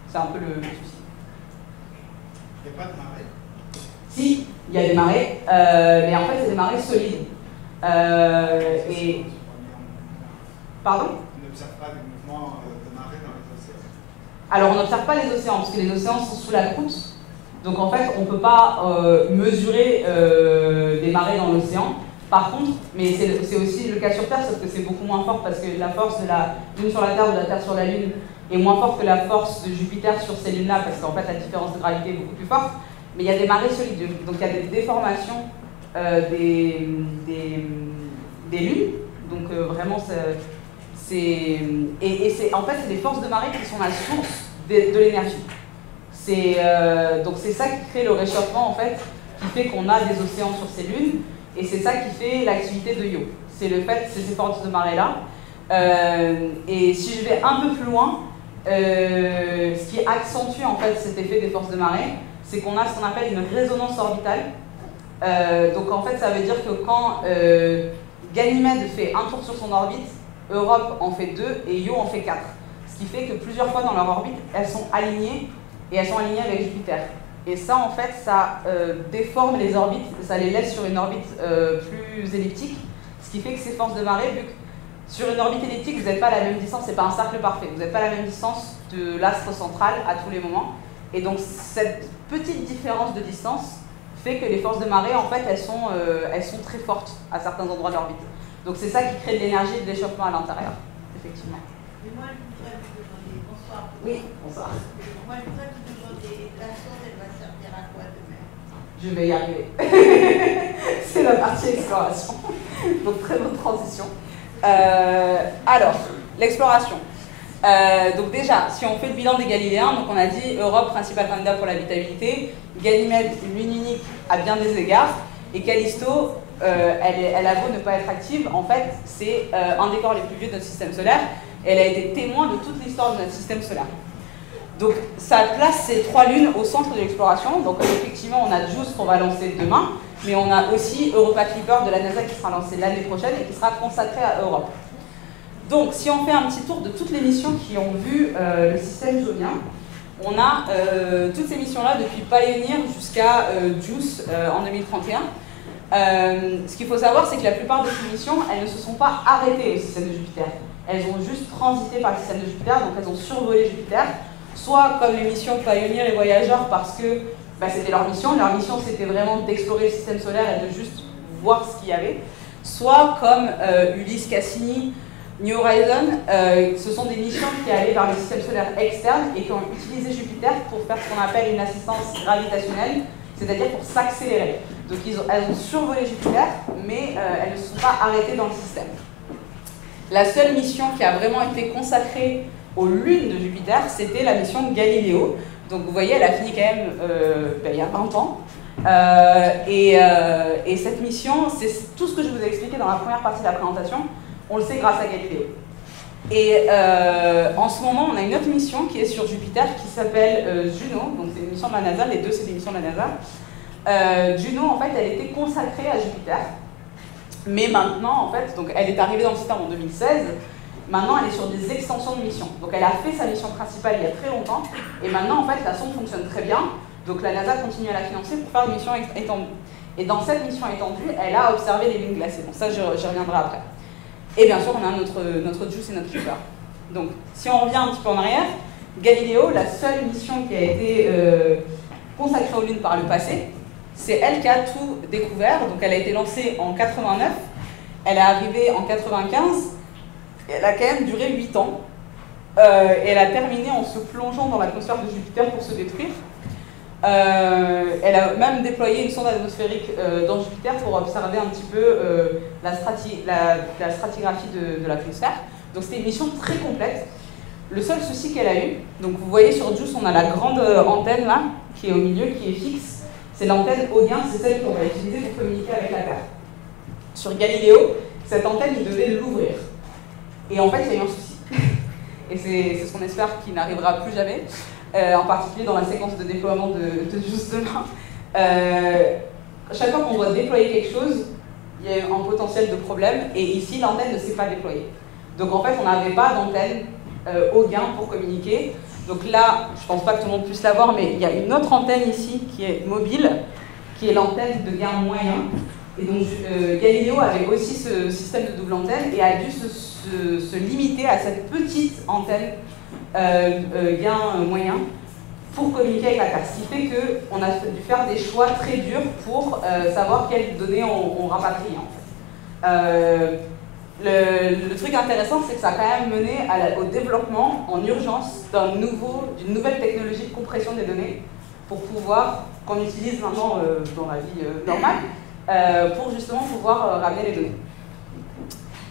C'est un peu le souci. Il n'y a pas de marée? Si, il y a des marées, mais en fait, c'est des marées solides. Pardon? On n'observe pas des mouvements de marée dans les océans? Alors, on n'observe pas les océans, parce que les océans sont sous la croûte. Donc, en fait, on ne peut pas mesurer des marées dans l'océan. Par contre, mais c'est aussi le cas sur Terre, sauf que c'est beaucoup moins fort, parce que la force de la Lune sur la Terre ou de la Terre sur la Lune est moins forte que la force de Jupiter sur ces lunes-là, parce qu'en fait, la différence de gravité est beaucoup plus forte. Mais il y a des marées solides, donc il y a des déformations des lunes. Donc vraiment, en fait, c'est les forces de marée qui sont la source de l'énergie. Donc c'est ça qui crée le réchauffement, en fait, qui fait qu'on a des océans sur ces lunes, et c'est ça qui fait l'activité de Io. C'est ces forces de marée-là. Et si je vais un peu plus loin, ce qui accentue en fait cet effet des forces de marée, c'est qu'on a ce qu'on appelle une résonance orbitale. Donc en fait, ça veut dire que quand Ganymède fait un tour sur son orbite, Europe en fait 2 et Io en fait 4. Ce qui fait que plusieurs fois dans leur orbite, elles sont alignées, et elles sont alignées avec Jupiter. Et ça, en fait, ça déforme les orbites, ça les laisse sur une orbite plus elliptique, ce qui fait que ces forces de marée, vu que sur une orbite elliptique, vous n'êtes pas à la même distance, c'est pas un cercle parfait, vous n'êtes pas à la même distance de l'astre central à tous les moments. Et donc cette petite différence de distance fait que les forces de marée, en fait, elles sont très fortes à certains endroits de l'orbite. Donc c'est ça qui crée de l'énergie et de l'échauffement à l'intérieur, effectivement. Mais moi, je voudrais vous demander, bonsoir. Oui, bonsoir. Moi, je voudrais vous demander, la sonde, elle va servir à quoi demain? Je vais y arriver. C'est la partie exploration. Donc très bonne transition. Alors, l'exploration. Donc déjà, si on fait le bilan des Galiléens, donc on a dit Europe, principal candidat pour l'habitabilité, Ganymède, lune unique à bien des égards, et Callisto, elle a beau ne pas être active, en fait, c'est un des corps les plus vieux de notre système solaire. Elle a été témoin de toute l'histoire de notre système solaire. Donc, ça place ces 3 lunes au centre de l'exploration. Donc, effectivement, on a JUICE qu'on va lancer demain, mais on a aussi Europa Clipper de la NASA qui sera lancé l'année prochaine et qui sera consacré à Europe. Donc, si on fait un petit tour de toutes les missions qui ont vu le système jonien, on a toutes ces missions-là depuis Pioneer jusqu'à JUICE en 2031. Ce qu'il faut savoir, c'est que la plupart de ces missions, elles ne se sont pas arrêtées au système de Jupiter. Elles ont juste transité par le système de Jupiter, donc elles ont survolé Jupiter, soit comme les missions Pioneer et Voyager, parce que c'était leur mission. Leur mission, c'était vraiment d'explorer le système solaire et de juste voir ce qu'il y avait. Soit comme Ulysse, Cassini, New Horizon, ce sont des missions qui allaient vers le système solaire externe et qui ont utilisé Jupiter pour faire ce qu'on appelle une assistance gravitationnelle, c'est-à-dire pour s'accélérer. Donc elles ont survolé Jupiter, mais elles ne se sont pas arrêtées dans le système. La seule mission qui a vraiment été consacrée aux lunes de Jupiter, c'était la mission Galileo. Donc vous voyez, elle a fini quand même il y a 20 ans. Et cette mission, c'est tout ce que je vous ai expliqué dans la première partie de la présentation, on le sait grâce à Galileo. Et en ce moment, on a une autre mission qui est sur Jupiter qui s'appelle Juno. Donc c'est une mission de la NASA, les deux c'est des missions de la NASA. Juno, en fait, elle était consacrée à Jupiter. Mais maintenant, en fait, donc elle est arrivée dans le système en 2016. Maintenant, elle est sur des extensions de mission. Donc elle a fait sa mission principale il y a très longtemps. Et maintenant, en fait, la sonde fonctionne très bien. Donc la NASA continue à la financer pour faire une mission étendue. Et dans cette mission étendue, elle a observé les lunes glacées. Donc ça, j'y reviendrai après. Et bien sûr, on a notre JUICE et notre Clipper. Donc, si on revient un petit peu en arrière, Galileo, la seule mission qui a été consacrée aux lunes par le passé, c'est elle qui a tout découvert. Donc, elle a été lancée en 89, elle est arrivée en 95, et elle a quand même duré 8 ans. Et elle a terminé en se plongeant dans l'atmosphère de Jupiter pour se détruire. Elle a même déployé une sonde atmosphérique dans Jupiter pour observer un petit peu la stratigraphie de l'atmosphère. Donc c'était une mission très complète. Le seul souci qu'elle a eu, donc vous voyez sur JUICE, on a la grande antenne là, qui est au milieu, qui est fixe. C'est l'antenne Odin, c'est celle qu'on va utiliser pour communiquer avec la Terre. Sur Galileo, cette antenne, il devait l'ouvrir. Et en fait, il y a eu un souci. Et c'est ce qu'on espère qu'il n'arrivera plus jamais. En particulier dans la séquence de déploiement de JUICE demain. Chaque fois qu'on doit déployer quelque chose, il y a un potentiel de problème, et ici, l'antenne ne s'est pas déployée. Donc en fait, on n'avait pas d'antenne au gain pour communiquer. Donc là, je ne pense pas que tout le monde puisse la voir, mais il y a une autre antenne ici qui est mobile, qui est l'antenne de gain moyen. Et donc Galileo avait aussi ce système de double antenne et a dû se limiter à cette petite antenne gain moyen pour communiquer avec la Terre. Ce qui fait qu'on a dû faire des choix très durs pour savoir quelles données on rapatrie. En fait. Le truc intéressant, c'est que ça a quand même mené au développement en urgence d'une nouvelle technologie de compression des données pour pouvoir, qu'on utilise maintenant dans la vie normale, pour justement pouvoir ramener les données.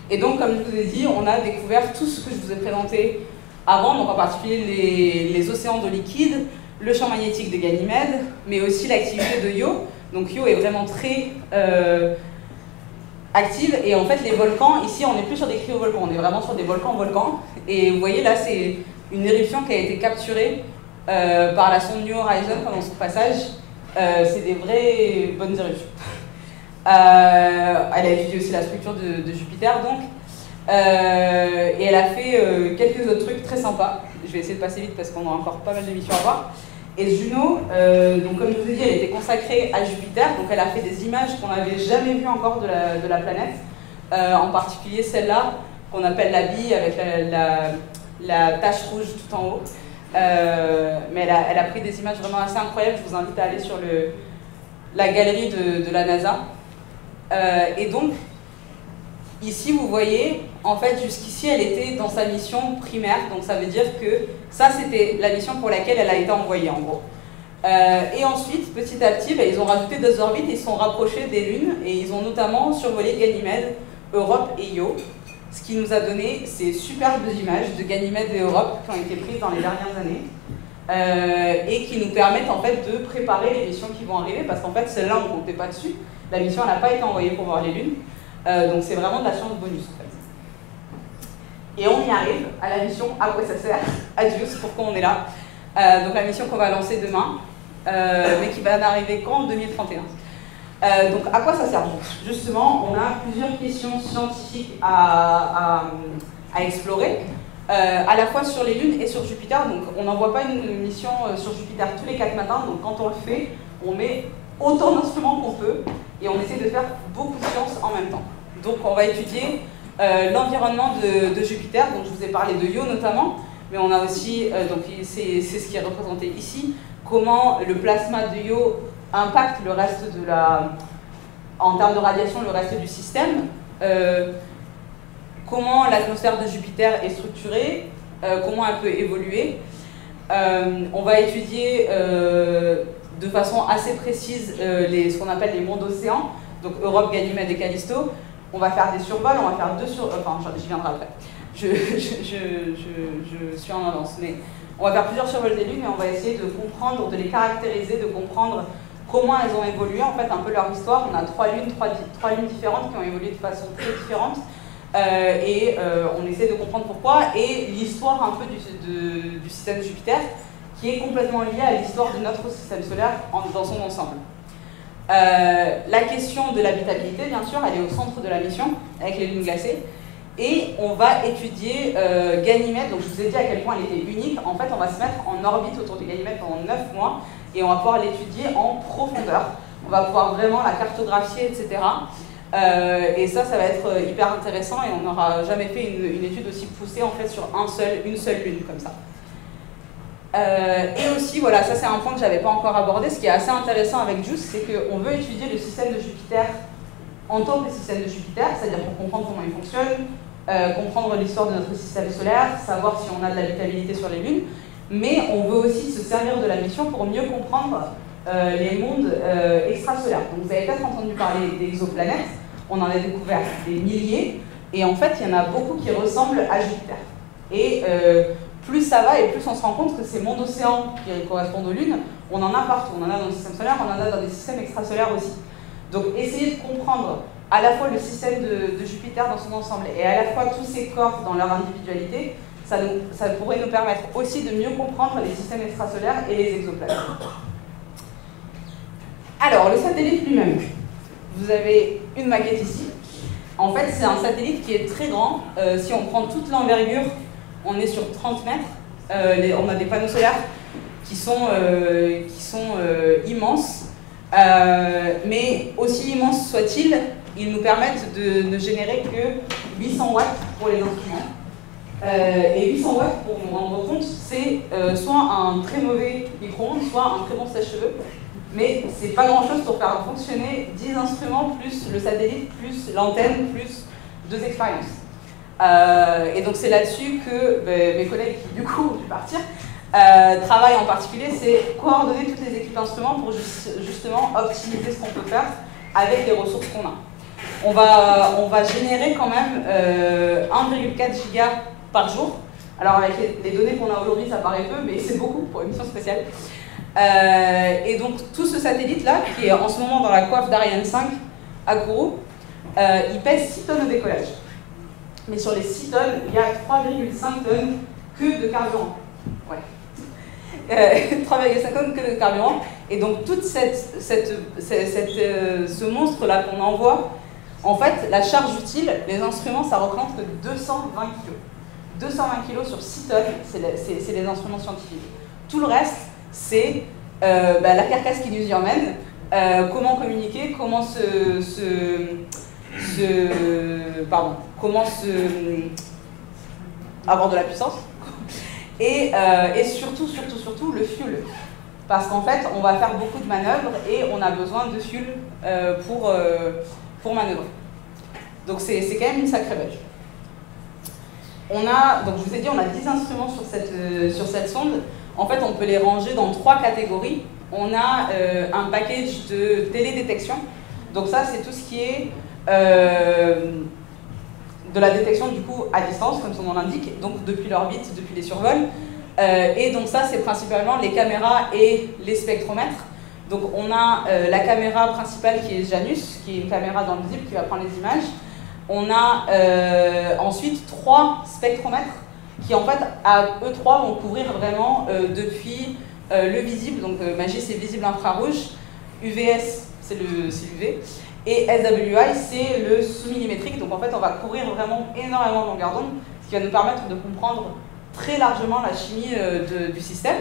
Et donc, comme je vous ai dit, on a découvert tout ce que je vous ai présenté avant, donc en particulier les océans d'eau liquide, le champ magnétique de Ganymède, mais aussi l'activité de Io. Donc Io est vraiment très active, et en fait les volcans, ici on n'est plus sur des cryovolcans, on est vraiment sur des volcans. Et vous voyez là, c'est une éruption qui a été capturée par la sonde New Horizon pendant son passage. C'est des vraies bonnes éruptions. Elle a étudié aussi la structure de Jupiter, donc. Et elle a fait quelques autres trucs très sympas. Je vais essayer de passer vite parce qu'on a encore pas mal d'émissions à voir. Et Juno, donc comme je vous ai dit, elle était consacrée à Jupiter, donc elle a fait des images qu'on n'avait jamais vues encore de la planète, en particulier celle-là, qu'on appelle la bille avec la tache rouge tout en haut. Mais elle a pris des images vraiment assez incroyables. Je vous invite à aller sur la galerie de la NASA. Et donc, ici, vous voyez, en fait, jusqu'ici, elle était dans sa mission primaire. Donc, ça veut dire que ça, c'était la mission pour laquelle elle a été envoyée, en gros. Et ensuite, petit à petit, ils ont rajouté 2 orbites, ils se sont rapprochés des lunes, et ils ont notamment survolé Ganymède, Europe et Io. Ce qui nous a donné ces superbes images de Ganymède et Europe qui ont été prises dans les dernières années. et qui nous permettent en fait de préparer les missions qui vont arriver, parce qu'en fait celle-là on ne comptait pas dessus, la mission n'a pas été envoyée pour voir les lunes, donc c'est vraiment de la science bonus en fait. Et on y arrive à la mission, à quoi ça sert, Adios, pourquoi on est là. Donc la mission qu'on va lancer demain, mais qui va n'arriver qu'en 2031. Donc à quoi ça sert? Justement, on a plusieurs questions scientifiques à explorer, à la fois sur les lunes et sur Jupiter. Donc on n'envoie pas une mission sur Jupiter tous les 4 matins, donc quand on le fait, on met autant d'instruments qu'on peut et on essaie de faire beaucoup de sciences en même temps. Donc on va étudier l'environnement de Jupiter, donc je vous ai parlé de Io notamment, mais on a aussi, donc c'est ce qui est représenté ici, comment le plasma de Io impacte le reste de en termes de radiation, le reste du système, comment l'atmosphère de Jupiter est structurée, comment elle peut évoluer. On va étudier de façon assez précise ce qu'on appelle les mondes océans, donc Europe, Ganymède et Callisto. On va faire des survols, on va faire 2 survols, enfin j'y viendrai après, je suis en avance, mais on va faire plusieurs survols des lunes et on va essayer de comprendre, de les caractériser, de comprendre comment elles ont évolué, en fait un peu leur histoire. On a 3 lunes différentes qui ont évolué de façon très différente et on essaie de comprendre pourquoi, et l'histoire un peu du système de Jupiter qui est complètement liée à l'histoire de notre système solaire dans son ensemble. La question de l'habitabilité, bien sûr, elle est au centre de la mission avec les lunes glacées. Et on va étudier Ganymède, donc je vous ai dit à quel point elle était unique. En fait, on va se mettre en orbite autour de Ganymède pendant 9 mois et on va pouvoir l'étudier en profondeur. On va pouvoir vraiment la cartographier, etc. Et ça va être hyper intéressant et on n'aura jamais fait une étude aussi poussée en fait sur une seule lune comme ça. Et aussi, voilà, ça c'est un point que je n'avais pas encore abordé. Ce qui est assez intéressant avec JUICE, c'est qu'on veut étudier le système de Jupiter en tant que système de Jupiter, c'est-à-dire pour comprendre comment il fonctionne, comprendre l'histoire de notre système solaire, savoir si on a de l'habitabilité sur les lunes, mais on veut aussi se servir de la mission pour mieux comprendre les mondes extrasolaires. Donc vous avez peut-être entendu parler d'exoplanètes, on en a découvert des milliers, et en fait il y en a beaucoup qui ressemblent à Jupiter. Et plus ça va et plus on se rend compte que ces mondes océans qui correspondent aux lunes, on en a partout, on en a dans le système solaire, on en a dans des systèmes extrasolaires aussi. Donc essayer de comprendre à la fois le système de Jupiter dans son ensemble et à la fois tous ces corps dans leur individualité, ça pourrait nous permettre aussi de mieux comprendre les systèmes extrasolaires et les exoplanètes. Alors, le satellite lui-même. Vous avez une maquette ici. En fait, c'est un satellite qui est très grand. Si on prend toute l'envergure, on est sur 30 mètres. On a des panneaux solaires qui sont immenses. Mais aussi immenses soient-ils, ils nous permettent de ne générer que 800 watts pour les instruments. Et 800 watts, pour nous rendre compte, c'est soit un très mauvais micro-ondes, soit un très bon sèche-cheveux. Mais c'est pas grand-chose pour faire fonctionner 10 instruments, plus le satellite, plus l'antenne, plus 2 expériences. Et donc c'est là-dessus que mes collègues qui du coup ont dû partir, travail en particulier, c'est coordonner toutes les équipes instruments pour justement optimiser ce qu'on peut faire avec les ressources qu'on a. On va générer quand même 1,4 giga par jour. Alors avec les données qu'on a aujourd'hui, ça paraît peu, mais c'est beaucoup pour une mission spéciale. Et donc tout ce satellite-là, qui est en ce moment dans la coiffe d'Ariane 5 à Kourou, il pèse 6 tonnes au décollage. Mais sur les 6 tonnes, il y a 3,5 tonnes que de carburant. Ouais. 3,5 tonnes que de carburant. Et donc toute ce monstre-là qu'on envoie, en fait, la charge utile, les instruments, ça représente que 220 kg. 220 kg sur 6 tonnes, c'est les instruments scientifiques. Tout le reste, c'est la carcasse qui nous y emmène, comment communiquer, comment avoir de la puissance, et surtout le fuel. Parce qu'en fait, on va faire beaucoup de manœuvres et on a besoin de fuel pour manœuvrer. Donc c'est quand même une sacrée bête. Donc je vous ai dit, on a 10 instruments sur cette sonde. En fait, on peut les ranger dans 3 catégories. On a un package de télédétection. Donc ça, c'est tout ce qui est de la détection du coup à distance, comme son nom l'indique, donc depuis l'orbite, depuis les survols. Et donc ça, c'est principalement les caméras et les spectromètres. Donc on a la caméra principale qui est Janus, qui est une caméra dans le visible qui va prendre les images. On a ensuite 3 spectromètres qui en fait, à eux 3, vont couvrir vraiment depuis le visible, donc MAGIS c'est visible infrarouge, UVS c'est l'UV, et SWI c'est le sous-millimétrique. Donc en fait on va couvrir vraiment énormément de longueur d'onde, ce qui va nous permettre de comprendre très largement la chimie du système.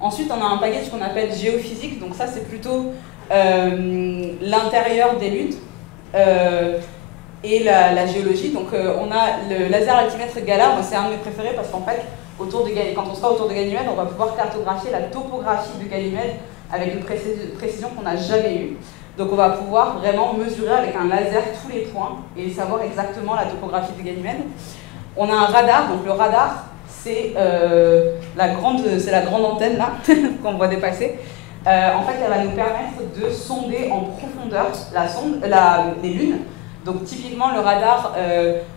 Ensuite on a un package qu'on appelle géophysique, donc ça c'est plutôt l'intérieur des lunes et la géologie. Donc on a le laser altimètre Galar, c'est un de mes préférés parce qu'en fait quand on sera autour de Ganymède, on va pouvoir cartographier la topographie de Ganymède avec une précision qu'on n'a jamais eue. Donc on va pouvoir vraiment mesurer avec un laser tous les points et savoir exactement la topographie de Ganymède. On a un radar, donc le radar c'est la grande antenne là qu'on voit dépasser. En fait elle va nous permettre de sonder en profondeur les lunes. Donc typiquement le radar,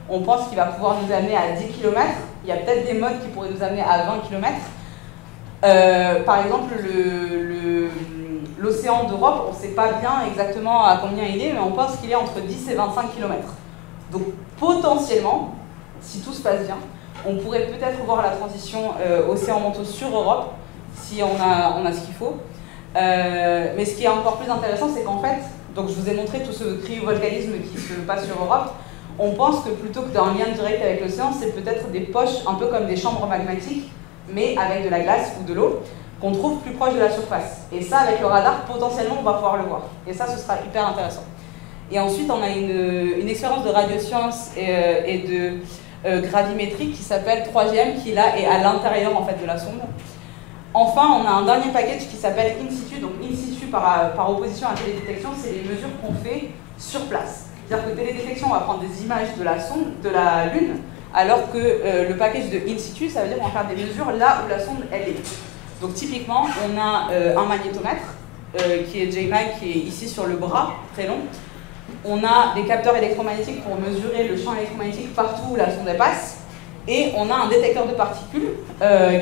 on pense qu'il va pouvoir nous amener à 10 km. Il y a peut-être des modes qui pourraient nous amener à 20 km. Par exemple, l'océan d'Europe, on ne sait pas bien exactement à combien il est, mais on pense qu'il est entre 10 et 25 km. Donc potentiellement, si tout se passe bien, on pourrait peut-être voir la transition océan-manteau sur Europe, si on a ce qu'il faut. Mais ce qui est encore plus intéressant, c'est qu'en fait, donc je vous ai montré tout ce cryovolcanisme qui se passe sur Europe. On pense que plutôt que d'un lien direct avec l'océan, c'est peut-être des poches un peu comme des chambres magmatiques, mais avec de la glace ou de l'eau, qu'on trouve plus proche de la surface. Et ça, avec le radar, potentiellement, on va pouvoir le voir. Et ça, ce sera hyper intéressant. Et ensuite, on a une expérience de radioscience et de gravimétrie qui s'appelle 3GM, qui là est à l'intérieur en fait, de la sonde. Enfin, on a un dernier package qui s'appelle In situ. Donc in situ, par opposition à télédétection, c'est les mesures qu'on fait sur place. C'est-à-dire que télédétection, on va prendre des images de la sonde, de la Lune, alors que le package de in situ, ça veut dire qu'on va faire des mesures là où la sonde elle est. Donc typiquement, on a un magnétomètre qui est JMAG, qui est ici sur le bras, très long. On a des capteurs électromagnétiques pour mesurer le champ électromagnétique partout où la sonde elle passe. Et on a un détecteur de particules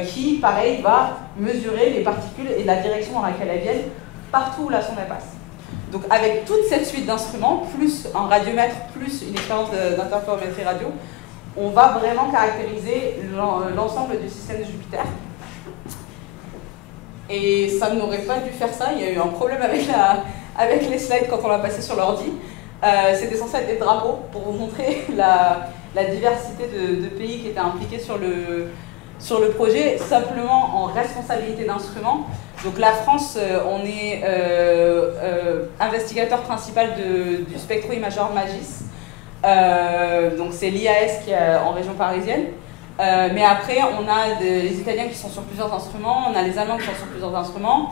qui, pareil, va mesurer les particules et la direction dans laquelle elles viennent partout où la sonde elle passe. Donc avec toute cette suite d'instruments, plus un radiomètre, plus une expérience d'interférométrie radio, on va vraiment caractériser l'ensemble du système de Jupiter. Et ça n'aurait pas dû faire ça, il y a eu un problème avec les slides quand on l'a passé sur l'ordi. C'était censé être des drapeaux pour vous montrer la diversité de pays qui étaient impliqués sur le projet, simplement en responsabilité d'instruments. Donc la France, on est investigateur principal du spectro-imageur MAGIS. Donc c'est l'IAS qui est en région parisienne. Mais après, on a les Italiens qui sont sur plusieurs instruments, on a les Allemands qui sont sur plusieurs instruments,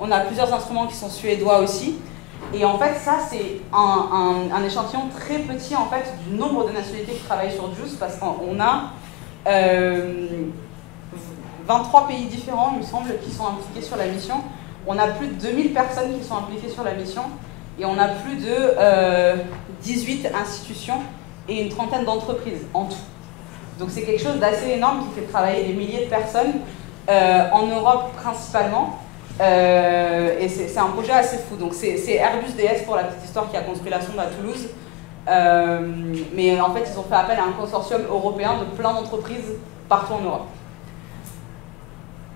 on a plusieurs instruments qui sont suédois aussi. Et en fait, ça, c'est un échantillon très petit en fait, du nombre de nationalités qui travaillent sur JUICE, parce qu'on a 23 pays différents, il me semble, qui sont impliqués sur la mission. On a plus de 2000 personnes qui sont impliquées sur la mission, et on a plus de 18 institutions et une trentaine d'entreprises en tout. Donc c'est quelque chose d'assez énorme qui fait travailler des milliers de personnes, en Europe principalement. Et c'est un projet assez fou. Donc c'est Airbus DS pour la petite histoire qui a construit la sonde à Toulouse. Mais en fait, ils ont fait appel à un consortium européen de plein d'entreprises partout en Europe.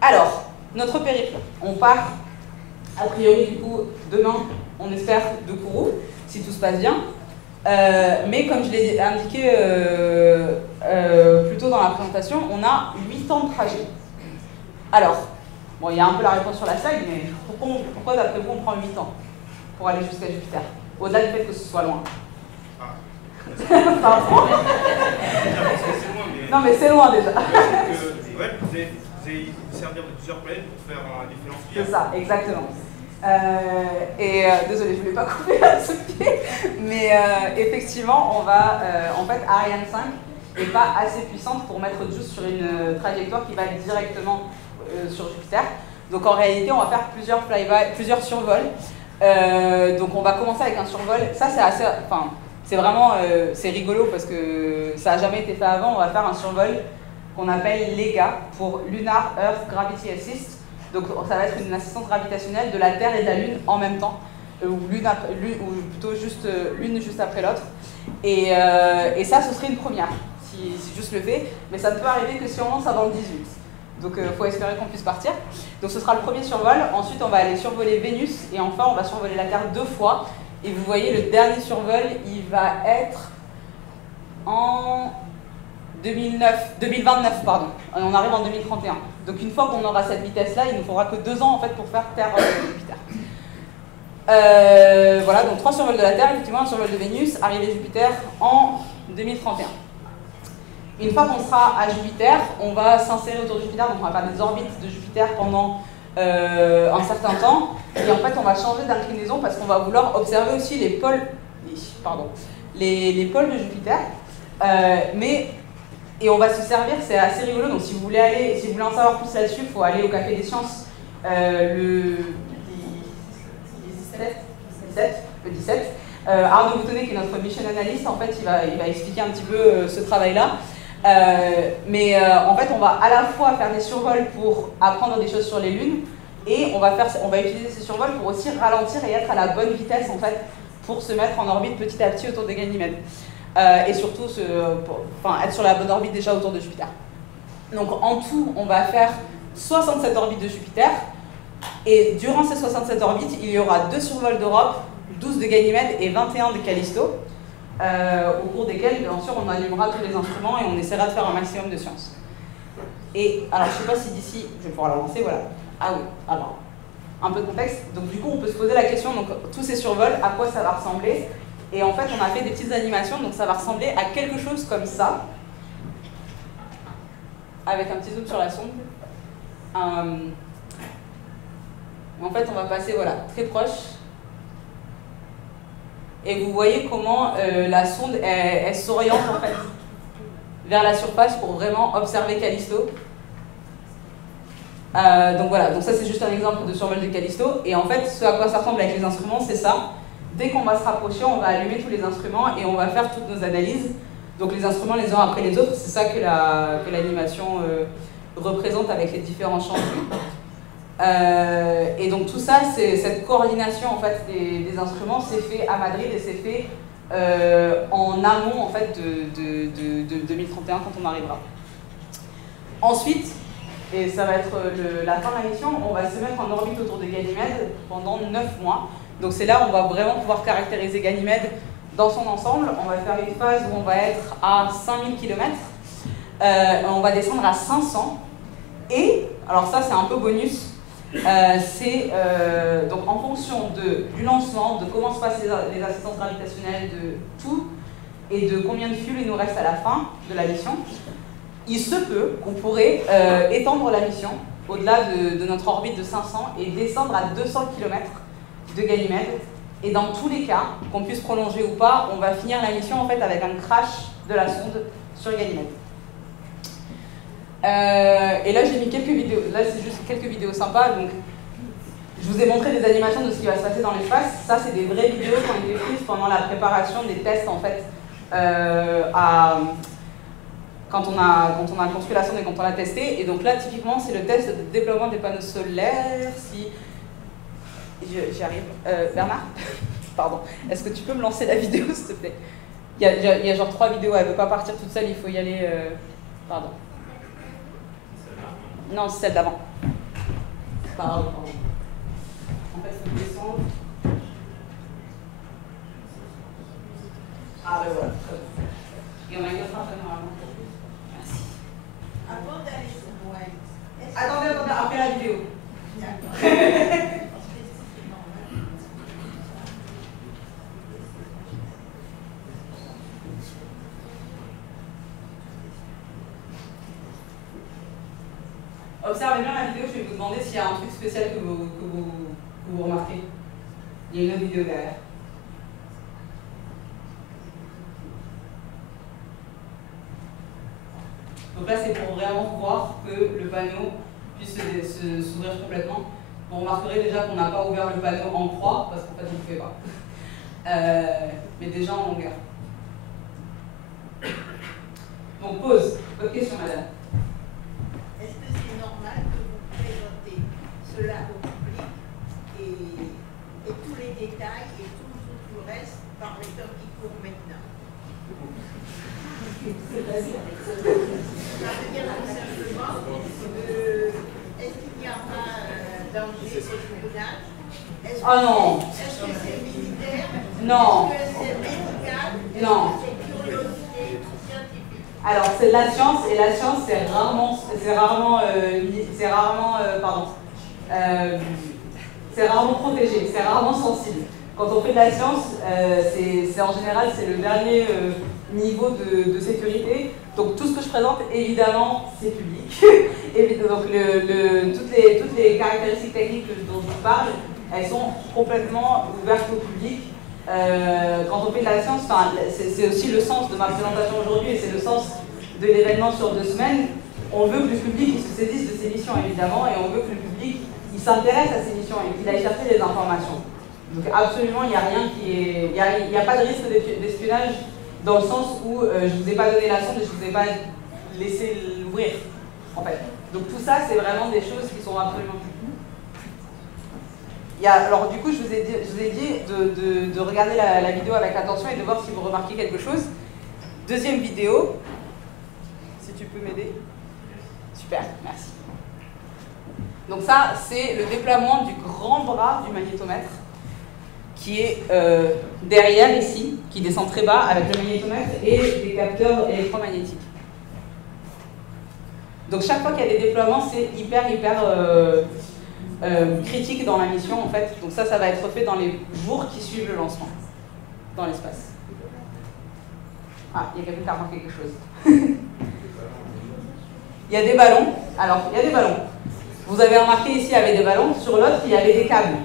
Alors, notre périple. On part, a priori, du coup, demain, on espère, de Kourou, si tout se passe bien. Mais comme je l'ai indiqué plus tôt dans la présentation, on a 8 ans de trajet. Alors, bon, il y a un peu la réponse sur la slide, mais pourquoi d'après vous, on prend 8 ans pour aller jusqu'à Jupiter, au-delà du fait que ce soit loin? Pardon. Non, mais c'est loin déjà. Ouais, vous allez servir de plusieurs planètes pour faire un différent pied. C'est ça, exactement. Désolée, je ne voulais pas couper à ce pied, mais effectivement, on va, en fait, Ariane 5 n'est pas assez puissante pour mettre JUICE sur une trajectoire qui va directement sur Jupiter. Donc en réalité, on va faire plusieurs flyby, plusieurs survols. Donc on va commencer avec un survol. Ça, c'est assez, enfin, c'est vraiment, c'est rigolo parce que ça n'a jamais été fait avant. On va faire un survol qu'on appelle LEGA, pour Lunar Earth Gravity Assist. Donc ça va être une assistance gravitationnelle de la Terre et de la Lune en même temps, ou plutôt juste l'une juste après l'autre. Et ça, ce serait une première, si juste le fait, mais ça ne peut arriver que si on lance avant le 18. Donc il faut espérer qu'on puisse partir. Donc ce sera le premier survol, ensuite on va aller survoler Vénus, et enfin on va survoler la Terre 2 fois. Et vous voyez, le dernier survol, il va être en 2029, pardon. On arrive en 2031. Donc une fois qu'on aura cette vitesse-là, il ne nous faudra que 2 ans en fait pour faire Terre-Jupiter. Voilà, donc 3 survols de la Terre, effectivement un survol de Vénus, arrivée Jupiter en 2031. Une fois qu'on sera à Jupiter, on va s'insérer autour de Jupiter, donc on va faire des orbites de Jupiter pendant un certain temps, et en fait on va changer d'inclinaison parce qu'on va vouloir observer aussi les pôles, les pôles de Jupiter, et on va se servir, c'est assez rigolo, donc si vous voulez en savoir plus là-dessus, il faut aller au Café des Sciences le 17. Arnaud Boutonnet, qui est notre mission analyst, en fait, il va expliquer un petit peu ce travail-là. En fait, on va à la fois faire des survols pour apprendre des choses sur les lunes, et on va utiliser ces survols pour aussi ralentir et être à la bonne vitesse, en fait, pour se mettre en orbite petit à petit autour de Ganymède. Et surtout, être sur la bonne orbite déjà autour de Jupiter. Donc en tout, on va faire 67 orbites de Jupiter, et durant ces 67 orbites, il y aura 2 survols d'Europe, 12 de Ganymède et 21 de Callisto, au cours desquels, bien sûr, on allumera tous les instruments et on essaiera de faire un maximum de science. Et alors, je ne sais pas si d'ici, je vais pouvoir la lancer, voilà. Ah oui, alors, un peu de contexte. Donc du coup, on peut se poser la question, donc tous ces survols, à quoi ça va ressembler? Et en fait, on a fait des petites animations, donc ça va ressembler à quelque chose comme ça, avec un petit zoom sur la sonde. En fait, on va passer, voilà, très proche. Et vous voyez comment la sonde, elle s'oriente en fait vers la surface pour vraiment observer Callisto. Donc voilà, donc ça c'est juste un exemple de survol de Callisto. Et en fait, ce à quoi ça ressemble avec les instruments, c'est ça. Dès qu'on va se rapprocher, on va allumer tous les instruments et on va faire toutes nos analyses. Donc les instruments les uns après les autres, c'est ça que l'animation représente avec les différents champs de vue. Et donc tout ça, cette coordination en fait des instruments, c'est fait à Madrid et c'est fait en amont en fait de 2031 quand on arrivera. Ensuite, et ça va être la fin de la mission, on va se mettre en orbite autour de Ganymède pendant 9 mois. Donc c'est là où on va vraiment pouvoir caractériser Ganymède dans son ensemble. On va faire une phase où on va être à 5000 km, on va descendre à 500, et, alors ça c'est un peu bonus, donc en fonction du lancement, de comment se passent les assistances gravitationnelles, de tout, et de combien de fuel il nous reste à la fin de la mission, il se peut qu'on pourrait étendre la mission au-delà de notre orbite de 500 et descendre à 200 km de Ganymède. Et dans tous les cas, qu'on puisse prolonger ou pas, on va finir la mission en fait avec un crash de la sonde sur Ganymède. Et là j'ai mis quelques vidéos, là c'est juste quelques vidéos sympas, donc je vous ai montré des animations de ce qui va se passer dans l'espace. Ça c'est des vraies vidéos qui ont été prises pendant la préparation des tests en fait, quand on a construit la sonde et quand on l'a testé. Et donc là typiquement c'est le test de déploiement des panneaux solaires. Si j'y arrive, Bernard, pardon, est-ce que tu peux me lancer la vidéo s'il te plaît? Il y a genre 3 vidéos, elle ne veut pas partir toute seule, il faut y aller, pardon. Non, c'est celle d'avant. Pardon. En fait, il faut descendre. Ah ben voilà, très bien. Et on a une autre après normalement. Merci. Avant d'aller sur Noël. Attendez, après la vidéo. Observez bien la vidéo, je vais vous demander s'il y a un truc spécial que vous remarquez. Il y a une autre vidéo derrière. Donc là, c'est pour vraiment voir que le panneau puisse s'ouvrir complètement. Vous remarquerez déjà qu'on n'a pas ouvert le panneau en croix, parce qu'en fait, on ne pouvait pas. Mais déjà en longueur. Donc pause. Votre question, madame? danger au brûlage? Ah non. Est-ce que c'est militaire? Non. Est-ce que c'est médical? Non. C'est curiosité scientifique? Alors c'est de la science, et la science c'est rarement protégé, c'est rarement sensible. Quand on fait de la science, c'est en général c'est le dernier niveau de sécurité. Donc tout ce que je présente, évidemment, c'est public. Et donc toutes les caractéristiques techniques dont je vous parle, elles sont complètement ouvertes au public. Quand on fait de la science, c'est aussi le sens de ma présentation aujourd'hui, et c'est le sens de l'événement sur 2 semaines. On veut que le public il se saisisse de ces missions, évidemment, et on veut que le public il s'intéresse à ces missions et qu'il aille chercher les informations. Donc absolument, il n'y a rien il n'y a pas de risque d'espionnage dans le sens où je ne vous ai pas donné la sonde et je ne vous ai pas laissé l'ouvrir, en fait. Donc tout ça, c'est vraiment des choses qui sont absolument... Alors du coup, je vous ai dit de regarder la vidéo avec attention et de voir si vous remarquez quelque chose. Deuxième vidéo, si tu peux m'aider. Super, merci. Donc ça, c'est le déploiement du grand bras du magnétomètre qui est derrière ici, qui descend très bas avec le magnétomètre et des capteurs électromagnétiques. Donc chaque fois qu'il y a des déploiements, c'est hyper critique dans la mission en fait. Donc ça va être fait dans les jours qui suivent le lancement, dans l'espace. Ah, il y a quelqu'un qui a remarqué quelque chose. Il y a des ballons. Alors, il y a des ballons. Vous avez remarqué ici, il y avait des ballons. Sur l'autre, il y avait des câbles.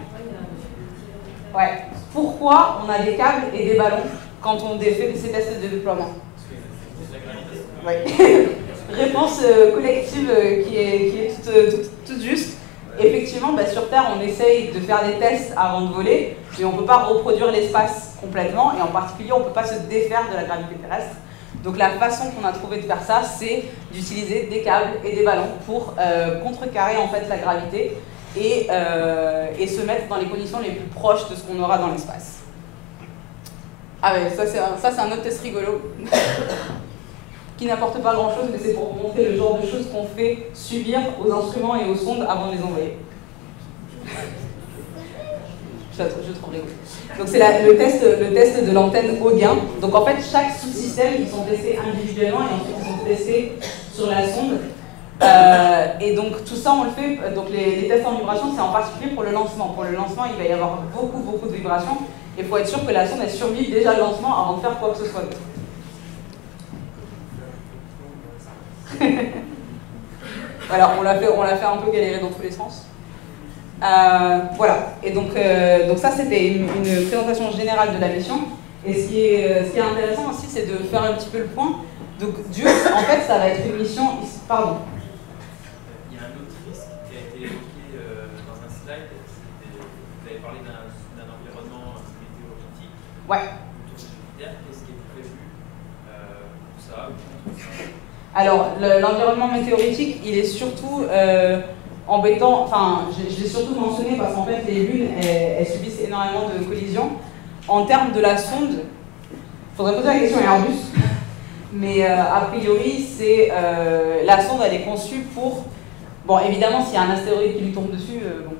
Ouais. Pourquoi on a des câbles et des ballons quand on fait ces tests de déploiement? Ouais. Réponse collective qui est toute juste. Effectivement, sur Terre, on essaye de faire des tests avant de voler, mais on ne peut pas reproduire l'espace complètement, et en particulier, on ne peut pas se défaire de la gravité terrestre. Donc la façon qu'on a trouvé de faire ça, c'est d'utiliser des câbles et des ballons pour contrecarrer en fait la gravité et se mettre dans les conditions les plus proches de ce qu'on aura dans l'espace. Ah ouais, ça c'est un autre test rigolo qui n'apporte pas grand chose, mais c'est pour vous montrer le genre de choses qu'on fait subir aux instruments et aux sondes avant de les envoyer. Je trouve rigolo. Donc c'est le test de l'antenne Auguin. Donc en fait, chaque sous-système, ils sont testés individuellement et ensuite ils sont testés sur la sonde. Et donc tout ça, on le fait. Donc les tests en vibration, c'est en particulier pour le lancement. Pour le lancement, il va y avoir beaucoup de vibrations. Et il faut être sûr que la sonde elle survive déjà le lancement avant de faire quoi que ce soit d'autre. Alors on l'a fait un peu galérer dans tous les sens. Voilà, et donc ça c'était une présentation générale de la mission. Et ce qui est intéressant aussi, c'est de faire un petit peu le point. Donc en fait, ça va être une mission... Pardon. Il y a un autre risque qui a été évoqué dans un slide. Vous avez parlé d'un environnement météoritique. Ouais. Qu'est-ce qui est prévu pour ça, contre ça? Alors, l'environnement météoritique, il est surtout embêtant, enfin, je l'ai surtout mentionné parce qu'en fait, les lunes, elles subissent énormément de collisions. En termes de la sonde, il faudrait poser la question à Airbus, mais a priori, la sonde, elle est conçue pour... Bon, évidemment, s'il y a un astéroïde qui lui tombe dessus, bon,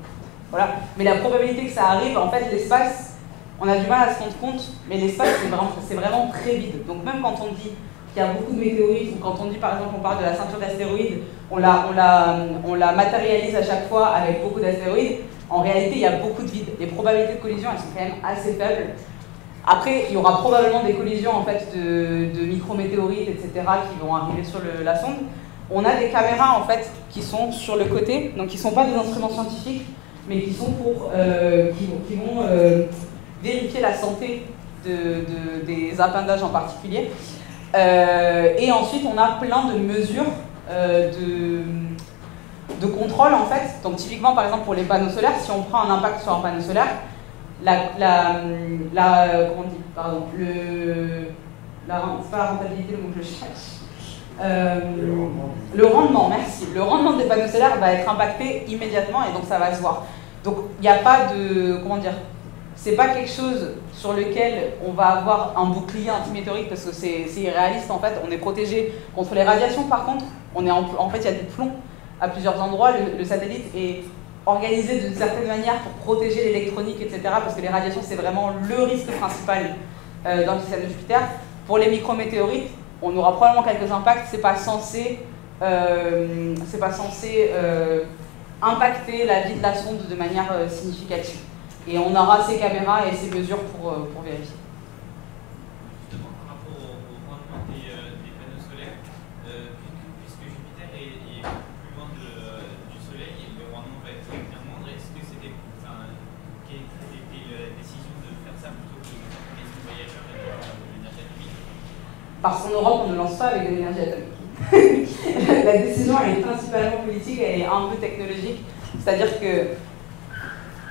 voilà. Mais la probabilité que ça arrive, en fait, l'espace, on a du mal à se rendre compte, mais l'espace, c'est vraiment très vide. Donc même quand on dit qu'il y a beaucoup de météorites, ou quand on dit par exemple on parle de la ceinture d'astéroïdes, on la matérialise à chaque fois avec beaucoup d'astéroïdes, en réalité il y a beaucoup de vide. Les probabilités de collision elles sont quand même assez faibles. Après il y aura probablement des collisions en fait de micrométéorites, etc. qui vont arriver sur la sonde. On a des caméras en fait qui sont sur le côté, donc qui ne sont pas des instruments scientifiques, mais qui sont qui vont vérifier la santé des appendages en particulier. Et ensuite, on a plein de mesures de contrôle en fait. Donc typiquement, par exemple, pour les panneaux solaires, si on prend un impact sur un panneau solaire, c'est pas la rentabilité, le mot que je cherche. Le rendement, merci. Le rendement des panneaux solaires va être impacté immédiatement et donc ça va se voir. Donc il n'y a pas de, c'est pas quelque chose sur lequel on va avoir un bouclier antimétéorique parce que c'est irréaliste en fait. On est protégé contre les radiations par contre. En fait, il y a du plomb à plusieurs endroits. Le satellite est organisé d'une certaine manière pour protéger l'électronique, etc. Parce que les radiations, c'est vraiment le risque principal dans le système de Jupiter. Pour les micrométéorites, on aura probablement quelques impacts. C'est pas censé impacter la vie de la sonde de manière significative. Et on aura ces caméras et ces mesures pour vérifier. Justement, par rapport au rendement des panneaux solaires, puisque Jupiter est plus loin du Soleil, le rendement va être bien moindre. Est-ce que quelle était la décision de faire ça plutôt que de mettre des voyageurs et de l'énergie atomique? Parce qu'en Europe, on ne lance pas avec de l'énergie atomique. La décision, elle est principalement politique, elle est un peu technologique. C'est-à-dire que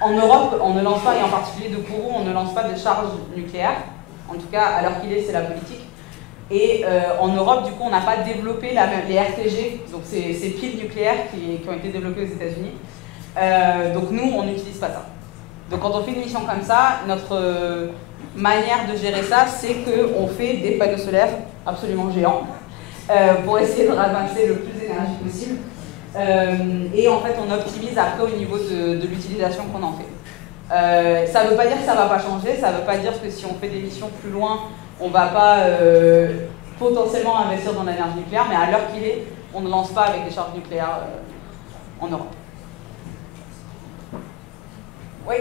en Europe, on ne lance pas, et en particulier de Kourou, on ne lance pas de charge nucléaire. En tout cas, à l'heure qu'il est, c'est la politique. Et en Europe, du coup, on n'a pas développé les RTG, donc ces piles nucléaires qui ont été développées aux États-Unis. Donc nous, on n'utilise pas ça. Donc quand on fait une mission comme ça, notre manière de gérer ça, c'est qu'on fait des panneaux solaires absolument géants pour essayer de ramasser le plus d'énergie possible. Et en fait, on optimise après au niveau de l'utilisation qu'on en fait. Ça ne veut pas dire que ça ne va pas changer, ça ne veut pas dire que si on fait des missions plus loin, on ne va pas potentiellement investir dans l'énergie nucléaire, mais à l'heure qu'il est, on ne lance pas avec des charges nucléaires en Europe. Oui.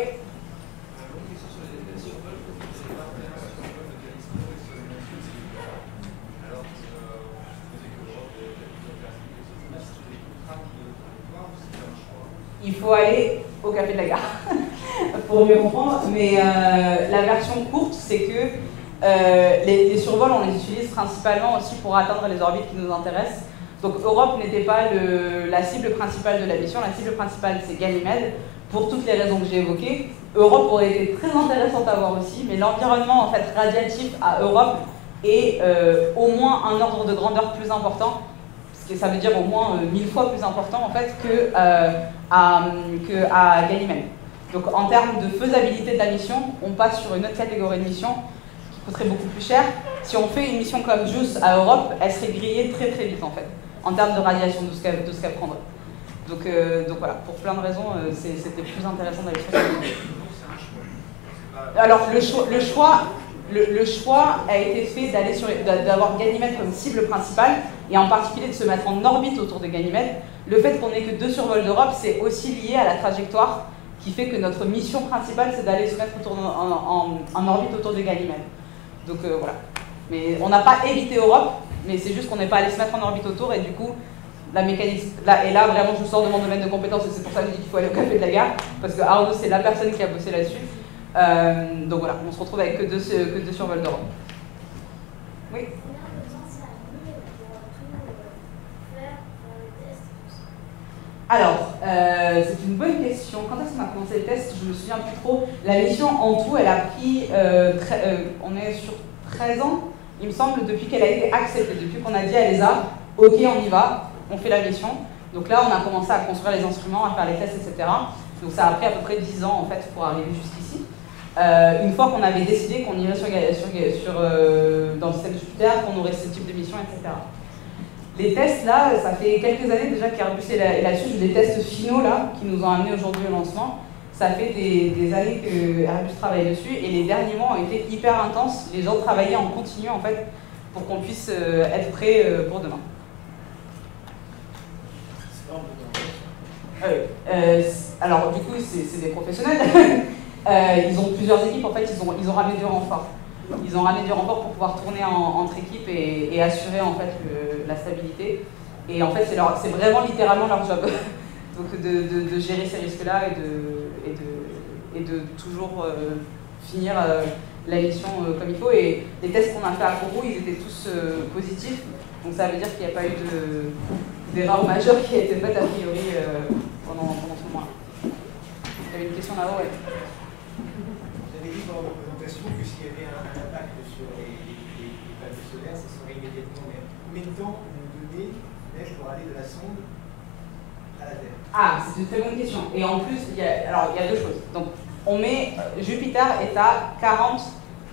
Il faut aller au café de la gare pour mieux comprendre, mais la version courte, c'est que les survols, on les utilise principalement aussi pour atteindre les orbites qui nous intéressent. Donc Europe n'était pas la cible principale de la mission, la cible principale c'est Ganymède, pour toutes les raisons que j'ai évoquées. Europe aurait été très intéressante à voir aussi, mais l'environnement en fait radiatif à Europe est au moins un ordre de grandeur plus important, ce que ça veut dire au moins 1000 fois plus important en fait qu'à Ganymède. Donc en termes de faisabilité de la mission, on passe sur une autre catégorie de mission qui coûterait beaucoup plus cher. Si on fait une mission comme JUICE à Europe, elle serait grillée très très vite en fait, en termes de radiation, de ce qu'elle prendrait. Donc voilà, pour plein de raisons, c'était plus intéressant d'aller sur cette mission. Alors le choix a été fait d'avoir Ganymède comme cible principale, et en particulier de se mettre en orbite autour de Ganymède. Le fait qu'on n'ait que 2 survols d'Europe, c'est aussi lié à la trajectoire qui fait que notre mission principale, c'est d'aller se mettre en orbite autour de Ganymède. Donc voilà. Mais on n'a pas évité Europe, mais c'est juste qu'on n'est pas allé se mettre en orbite autour, et du coup, la mécanique, et là vraiment je sors de mon domaine de compétences, et c'est pour ça que je dis qu'il faut aller au café de la gare, parce que Arnaud c'est la personne qui a bossé là-dessus. Donc voilà, on se retrouve avec que deux survols d'Europe. Oui. Alors, c'est une bonne question. Quand est-ce qu'on a commencé les tests? Je me souviens plus trop. La mission en tout, elle a pris, on est sur 13 ans, il me semble, depuis qu'elle a été acceptée, depuis qu'on a dit à l'ESA, ok, on y va, on fait la mission. Donc là, on a commencé à construire les instruments, à faire les tests, etc. Donc ça a pris à peu près 10 ans en fait pour arriver jusqu'ici. Une fois qu'on avait décidé qu'on irait dans le système de Jupiter, qu'on aurait ce type de mission, etc. Les tests là, ça fait quelques années déjà qu'Airbus est là-dessus, des tests finaux là, qui nous ont amenés aujourd'hui au lancement. Ça fait des années que Airbus travaille dessus, et les derniers mois ont été hyper intenses. Les gens travaillaient en continu en fait pour qu'on puisse être prêt pour demain. Alors du coup, c'est des professionnels. Ils ont plusieurs équipes, en fait, ils ont ramené du renfort. Ils ont ramené du renfort pour pouvoir tourner entre équipes et assurer en fait la stabilité. Et en fait, c'est vraiment littéralement leur job. Donc de gérer ces risques-là et de toujours finir la mission comme il faut. Et les tests qu'on a fait à Kourou, ils étaient tous positifs. Donc ça veut dire qu'il n'y a pas eu d'erreur majeure qui a été faite a priori pendant ce moment-là. Il y avait une question là-haut, ouais. Vous avez dit dans votre présentation que s'il y avait un impact sur les panneaux solaires, ça serait immédiatement. Mais combien de temps vous donnez pour aller de la sonde à la Terre? Ah, c'est une très bonne question. Et en plus, il y a deux choses. Donc, on met Jupiter est à 40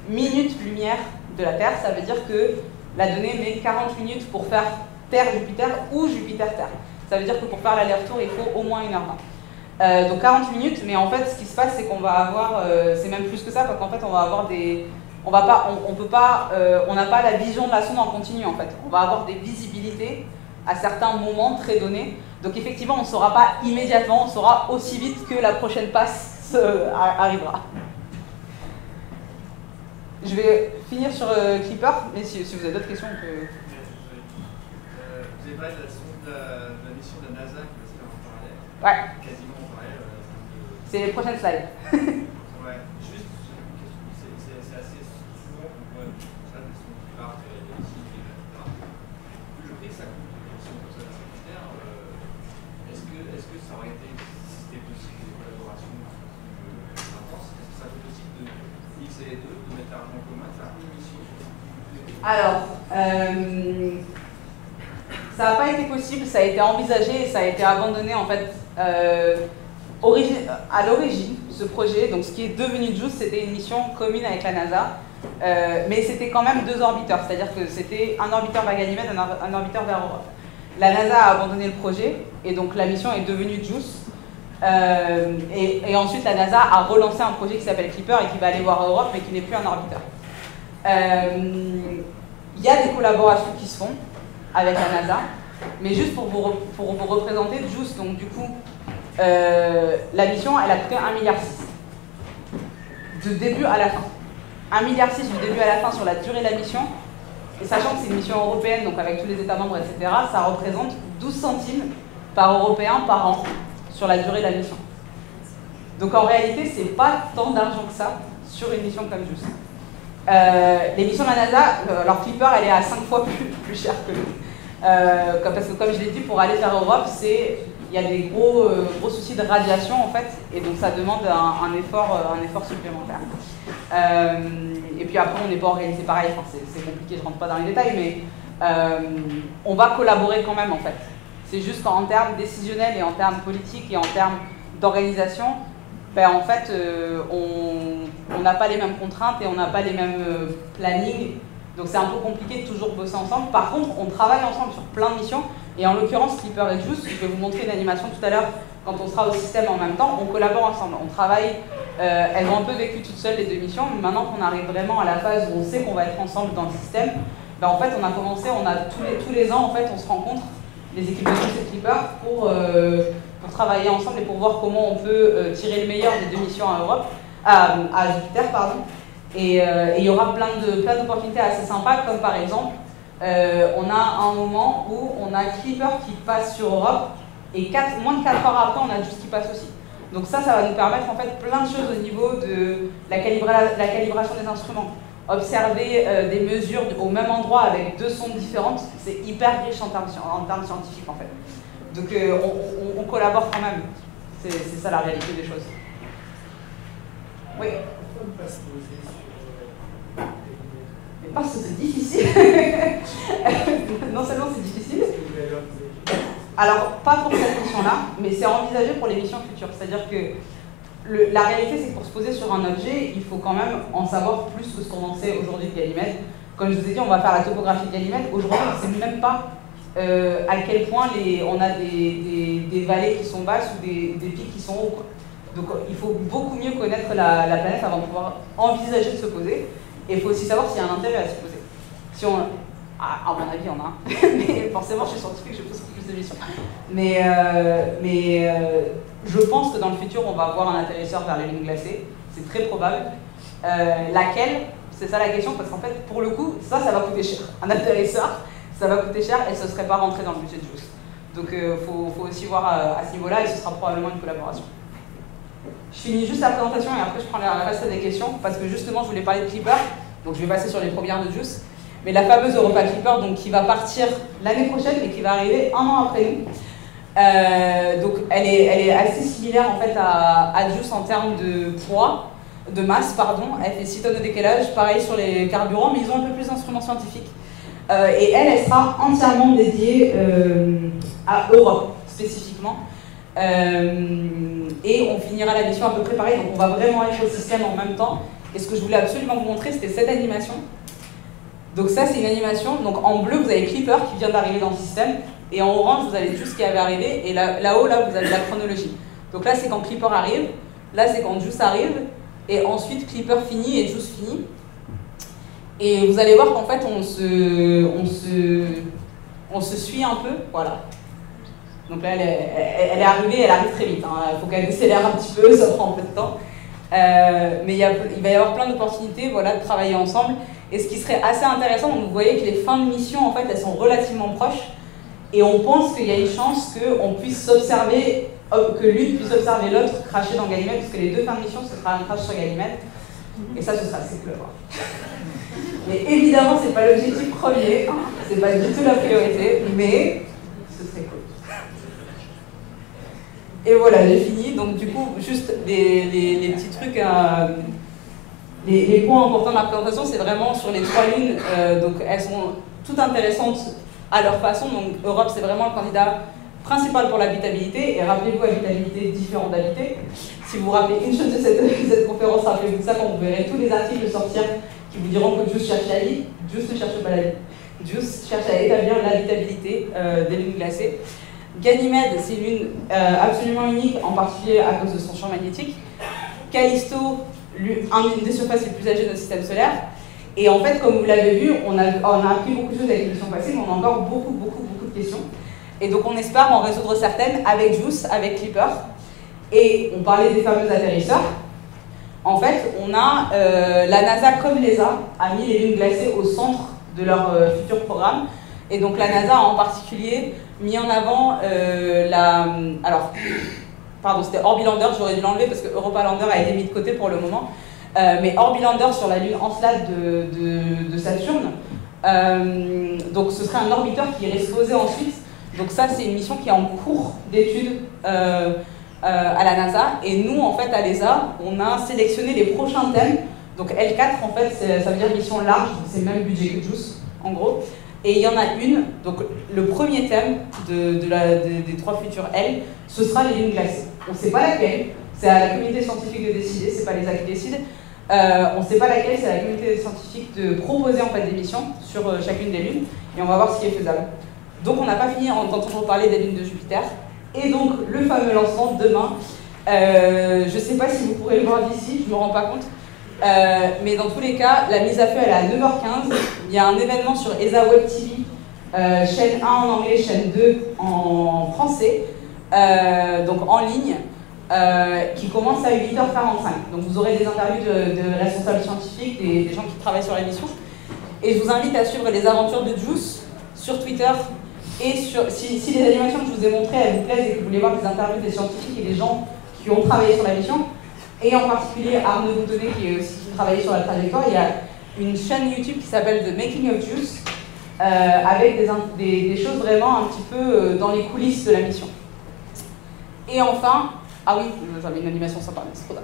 minutes-lumière de la Terre. Ça veut dire que la donnée met 40 minutes pour faire Terre-Jupiter ou Jupiter-Terre. Ça veut dire que pour faire l'aller-retour, il faut au moins 1h20. Donc 40 minutes, mais en fait, ce qui se passe, c'est qu'on va avoir, c'est même plus que ça, parce qu'en fait, on va avoir des, on n'a pas la vision de la sonde en continu en fait. On va avoir des visibilités à certains moments très donnés. Donc effectivement, on ne saura pas immédiatement, on saura aussi vite que la prochaine passe arrivera. Je vais finir sur Clipper, mais si vous avez d'autres questions, on peut... Vous avez parlé de la sonde de la mission de la NASA qui va se faire en parallèle. Ouais. Quasiment en parallèle. C'est les prochaines slides. Ouais, juste, c'est assez souvent qu'on voit ça, des sondes qui partent, des cycles, etc. Le prix que ça coûte, si on peut ça satellitaire, est-ce que ça aurait été, si c'était possible, des collaborations intenses, est-ce que ça aurait été possible de mixer les deux, de mettre l'argent en commun, de faire une mission sur Alors, ça n'a pas été possible, ça a été envisagé et ça a été abandonné en fait à l'origine, ce projet. Donc ce qui est devenu JUICE, c'était une mission commune avec la NASA, mais c'était quand même 2 orbiteurs, c'est-à-dire que c'était un orbiteur vers Ganymède, un orbiteur vers Europe. La NASA a abandonné le projet et donc la mission est devenue JUICE. Et ensuite la NASA a relancé un projet qui s'appelle Clipper et qui va aller voir Europe mais qui n'est plus un orbiteur. Il y a des collaborations qui se font avec la NASA, mais juste pour vous représenter JUICE, donc du coup la mission elle a coûté 1,6 milliard de début à la fin. 1,6 milliard du début à la fin sur la durée de la mission, et sachant que c'est une mission européenne, donc avec tous les États membres, etc., ça représente 12 centimes par Européen par an sur la durée de la mission. Donc en réalité, c'est pas tant d'argent que ça sur une mission comme JUICE. Les missions de la NASA, leur Clipper, elle est à 5 fois plus chère que nous. Parce que comme je l'ai dit, pour aller vers Europe, il y a des gros soucis de radiation en fait, et donc ça demande un effort supplémentaire. Et puis après, on n'est pas organisé pareil, enfin, c'est compliqué, je ne rentre pas dans les détails, mais on va collaborer quand même en fait. C'est juste qu'en termes décisionnels et en termes politiques et en termes d'organisation, ben, en fait, on n'a pas les mêmes contraintes et on n'a pas les mêmes plannings. Donc c'est un peu compliqué de toujours bosser ensemble. Par contre, on travaille ensemble sur plein de missions. Et en l'occurrence, Clipper et JUICE, je vais vous montrer une animation tout à l'heure, quand on sera au système en même temps, on collabore ensemble. On travaille, elles ont un peu vécu toutes seules les 2 missions, mais maintenant qu'on arrive vraiment à la phase où on sait qu'on va être ensemble dans le système, ben, en fait on a commencé, tous les ans, en fait, on se rencontre, les équipes de JUICE et Clipper, pour travailler ensemble et pour voir comment on peut tirer le meilleur des 2 missions à Jupiter, pardon. Et il y aura plein d'opportunités assez sympas, comme par exemple, on a un moment où on a Clipper qui passe sur Europe, et moins de 4 heures après, on a JUICE qui passe aussi. Donc ça va nous permettre en fait plein de choses au niveau de la calibration des instruments. Observer des mesures au même endroit avec 2 sondes différentes, c'est hyper riche en termes scientifiques en fait. Donc on collabore quand même. C'est ça la réalité des choses. Oui. Mais parce que c'est difficile. Non seulement c'est difficile. Alors, pas pour cette mission-là, mais c'est envisagé pour les missions futures. C'est-à-dire que la réalité, c'est que pour se poser sur un objet, il faut quand même en savoir plus que ce qu'on en sait aujourd'hui de Ganymède. Comme je vous ai dit, on va faire la topographie de Ganymède. Aujourd'hui, on ne sait même pas à quel point on a des vallées qui sont basses ou des pics qui sont hauts, quoi. Donc, il faut beaucoup mieux connaître la planète avant de pouvoir envisager de se poser. Et il faut aussi savoir s'il y a un intérêt à se poser. Si on... À mon avis, il y en a un. Mais forcément, je suis scientifique, je pose plus de missions. Mais je pense que dans le futur, on va avoir un atterrisseur vers les lunes glacées. C'est très probable. Laquelle, c'est ça la question, parce qu'en fait, pour le coup, ça va coûter cher. Un atterrisseur, ça va coûter cher et ce ne serait pas rentré dans le budget de JUICE. Donc, il faut aussi voir à ce niveau-là et ce sera probablement une collaboration. Je finis juste la présentation et après, je prends le reste des questions, parce que justement, je voulais parler de Clipper. Donc, je vais passer sur les premières de JUICE. Mais la fameuse Europa Clipper, donc, qui va partir l'année prochaine et qui va arriver 1 an après nous. Donc elle est assez similaire en fait à JUICE en termes de poids, de masse, pardon. Elle fait 6 tonnes de décalage, pareil sur les carburants, mais ils ont un peu plus d'instruments scientifiques. Et elle sera entièrement dédiée à Europe, spécifiquement. Et on finira la mission à peu près pareil, donc on va vraiment être au système en même temps. Et ce que je voulais absolument vous montrer, c'était cette animation. Donc ça, c'est une animation. Donc en bleu, vous avez Clipper qui vient d'arriver dans le système. Et en orange, vous avez JUICE qui avait arrivé. Et là-haut, là, vous avez la chronologie. Donc là, c'est quand Clipper arrive, là, c'est quand Juice arrive, et ensuite Clipper finit et Juice finit. Et vous allez voir qu'en fait, on se suit un peu, voilà. Donc là, elle est arrivée, elle arrive très vite. Il faut qu'elle décélère un petit peu, ça prend un peu de temps. Mais il va y avoir plein d'opportunités, voilà, de travailler ensemble. Et ce qui serait assez intéressant, vous voyez que les fins de mission, en fait, elles sont relativement proches. Et on pense qu'il y a une chance qu'on puisse s'observer, que l'une puisse observer l'autre cracher dans Ganymède, parce que les deux fins de mission, ce sera un crash sur Ganymède. Et ça, ce sera assez cool à voir. Mais évidemment, c'est pas l'objectif premier, c'est pas du tout la priorité, mais ce serait cool. Et voilà, j'ai fini. Donc du coup, juste les petits trucs, les points importants de la présentation, c'est vraiment sur les 3 lunes. Donc elles sont toutes intéressantes à leur façon. Donc Europe, c'est vraiment le candidat principal pour l'habitabilité. Et rappelez-vous, habitabilité, différent d'habiter. Si vous vous rappelez une chose de cette conférence, rappelez-vous de ça quand vous verrez tous les articles sortir qui vous diront que Juice cherche la vie. Juice ne cherche pas la vie. Juice cherche à établir l'habitabilité des lunes glacées. Ganymède, c'est une lune absolument unique, en particulier à cause de son champ magnétique. Callisto, une des surfaces les plus âgées de notre système solaire. Et en fait, comme vous l'avez vu, on a appris beaucoup de choses avec les missions passées, mais on a encore beaucoup de questions. Et donc on espère en résoudre certaines avec Juice, avec Clipper. Et on parlait des fameux atterrisseurs. En fait, on a la NASA comme l'ESA a mis les lunes glacées au centre de leur futur programme. Et donc la NASA a en particulier mis en avant c'était Orbilander, j'aurais dû l'enlever parce que Europa Lander a été mis de côté pour le moment. Mais Orbilander sur la lune Encelade de Saturne, donc ce serait un orbiteur qui irait se poser ensuite. Donc ça, c'est une mission qui est en cours d'étude à la NASA. Et nous, en fait, à l'ESA, on a sélectionné les prochains thèmes. Donc L4, en fait, ça veut dire mission large, c'est le même budget que Juice, en gros. Et il y en a une, donc le premier thème des 3 futurs L, ce sera les lunes glacées. On ne sait pas laquelle, c'est à la communauté scientifique de décider, c'est pas l'ESA qui décide. On ne sait pas laquelle, c'est à la communauté scientifique de proposer en fait des missions sur chacune des lunes, et on va voir ce qui est faisable. Donc on n'a pas fini d'entendre parler des lunes de Jupiter, et donc le fameux lancement demain. Je ne sais pas si vous pourrez le voir d'ici, je ne me rends pas compte. Mais dans tous les cas, la mise à feu elle est à 9h15. Il y a un événement sur ESA Web TV, chaîne 1 en anglais, chaîne 2 en français, donc en ligne, qui commence à 8h45. Donc vous aurez des interviews de responsables scientifiques, des gens qui travaillent sur la mission. Et je vous invite à suivre les aventures de Juice sur Twitter. Et si les animations que je vous ai montrées elles vous plaisent et que vous voulez voir des interviews des scientifiques et des gens qui ont travaillé sur la mission, et en particulier Arnaud Boutonnet qui travaille sur la trajectoire, il y a une chaîne YouTube qui s'appelle The Making of Juice, avec des choses vraiment un petit peu dans les coulisses de la mission. Et enfin, ah oui, j'avais une animation sympa, mais c'est trop tard.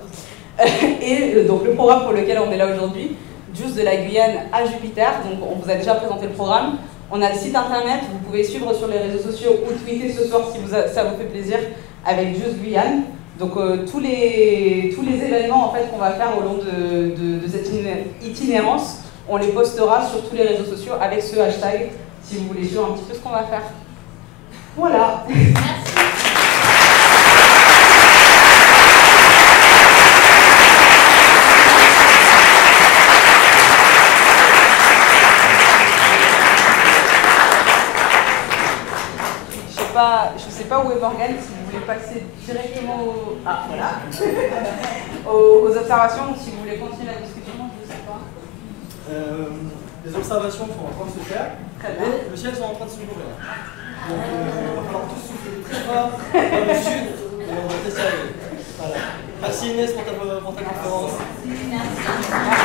Et donc le programme pour lequel on est là aujourd'hui, Juice de la Guyane à Jupiter, donc on vous a déjà présenté le programme. On a le site internet, vous pouvez suivre sur les réseaux sociaux ou tweeter ce soir si ça vous fait plaisir avec Juice Guyane. Donc tous les événements en fait, qu'on va faire au long de cette itinérance, on les postera sur tous les réseaux sociaux avec ce hashtag si vous voulez suivre un petit peu ce qu'on va faire. Voilà. Merci. Je sais pas où est Morgane, si vous voulez passer directement aux observations ou si vous voulez continuer la discussion, je ne sais pas. Les observations sont en train de se faire, et le ciel sont en train de se couvrir. Donc il va falloir tous souffler très fort dans le sud, et on va tester. Voilà. Merci Inès pour ta conférence. Merci.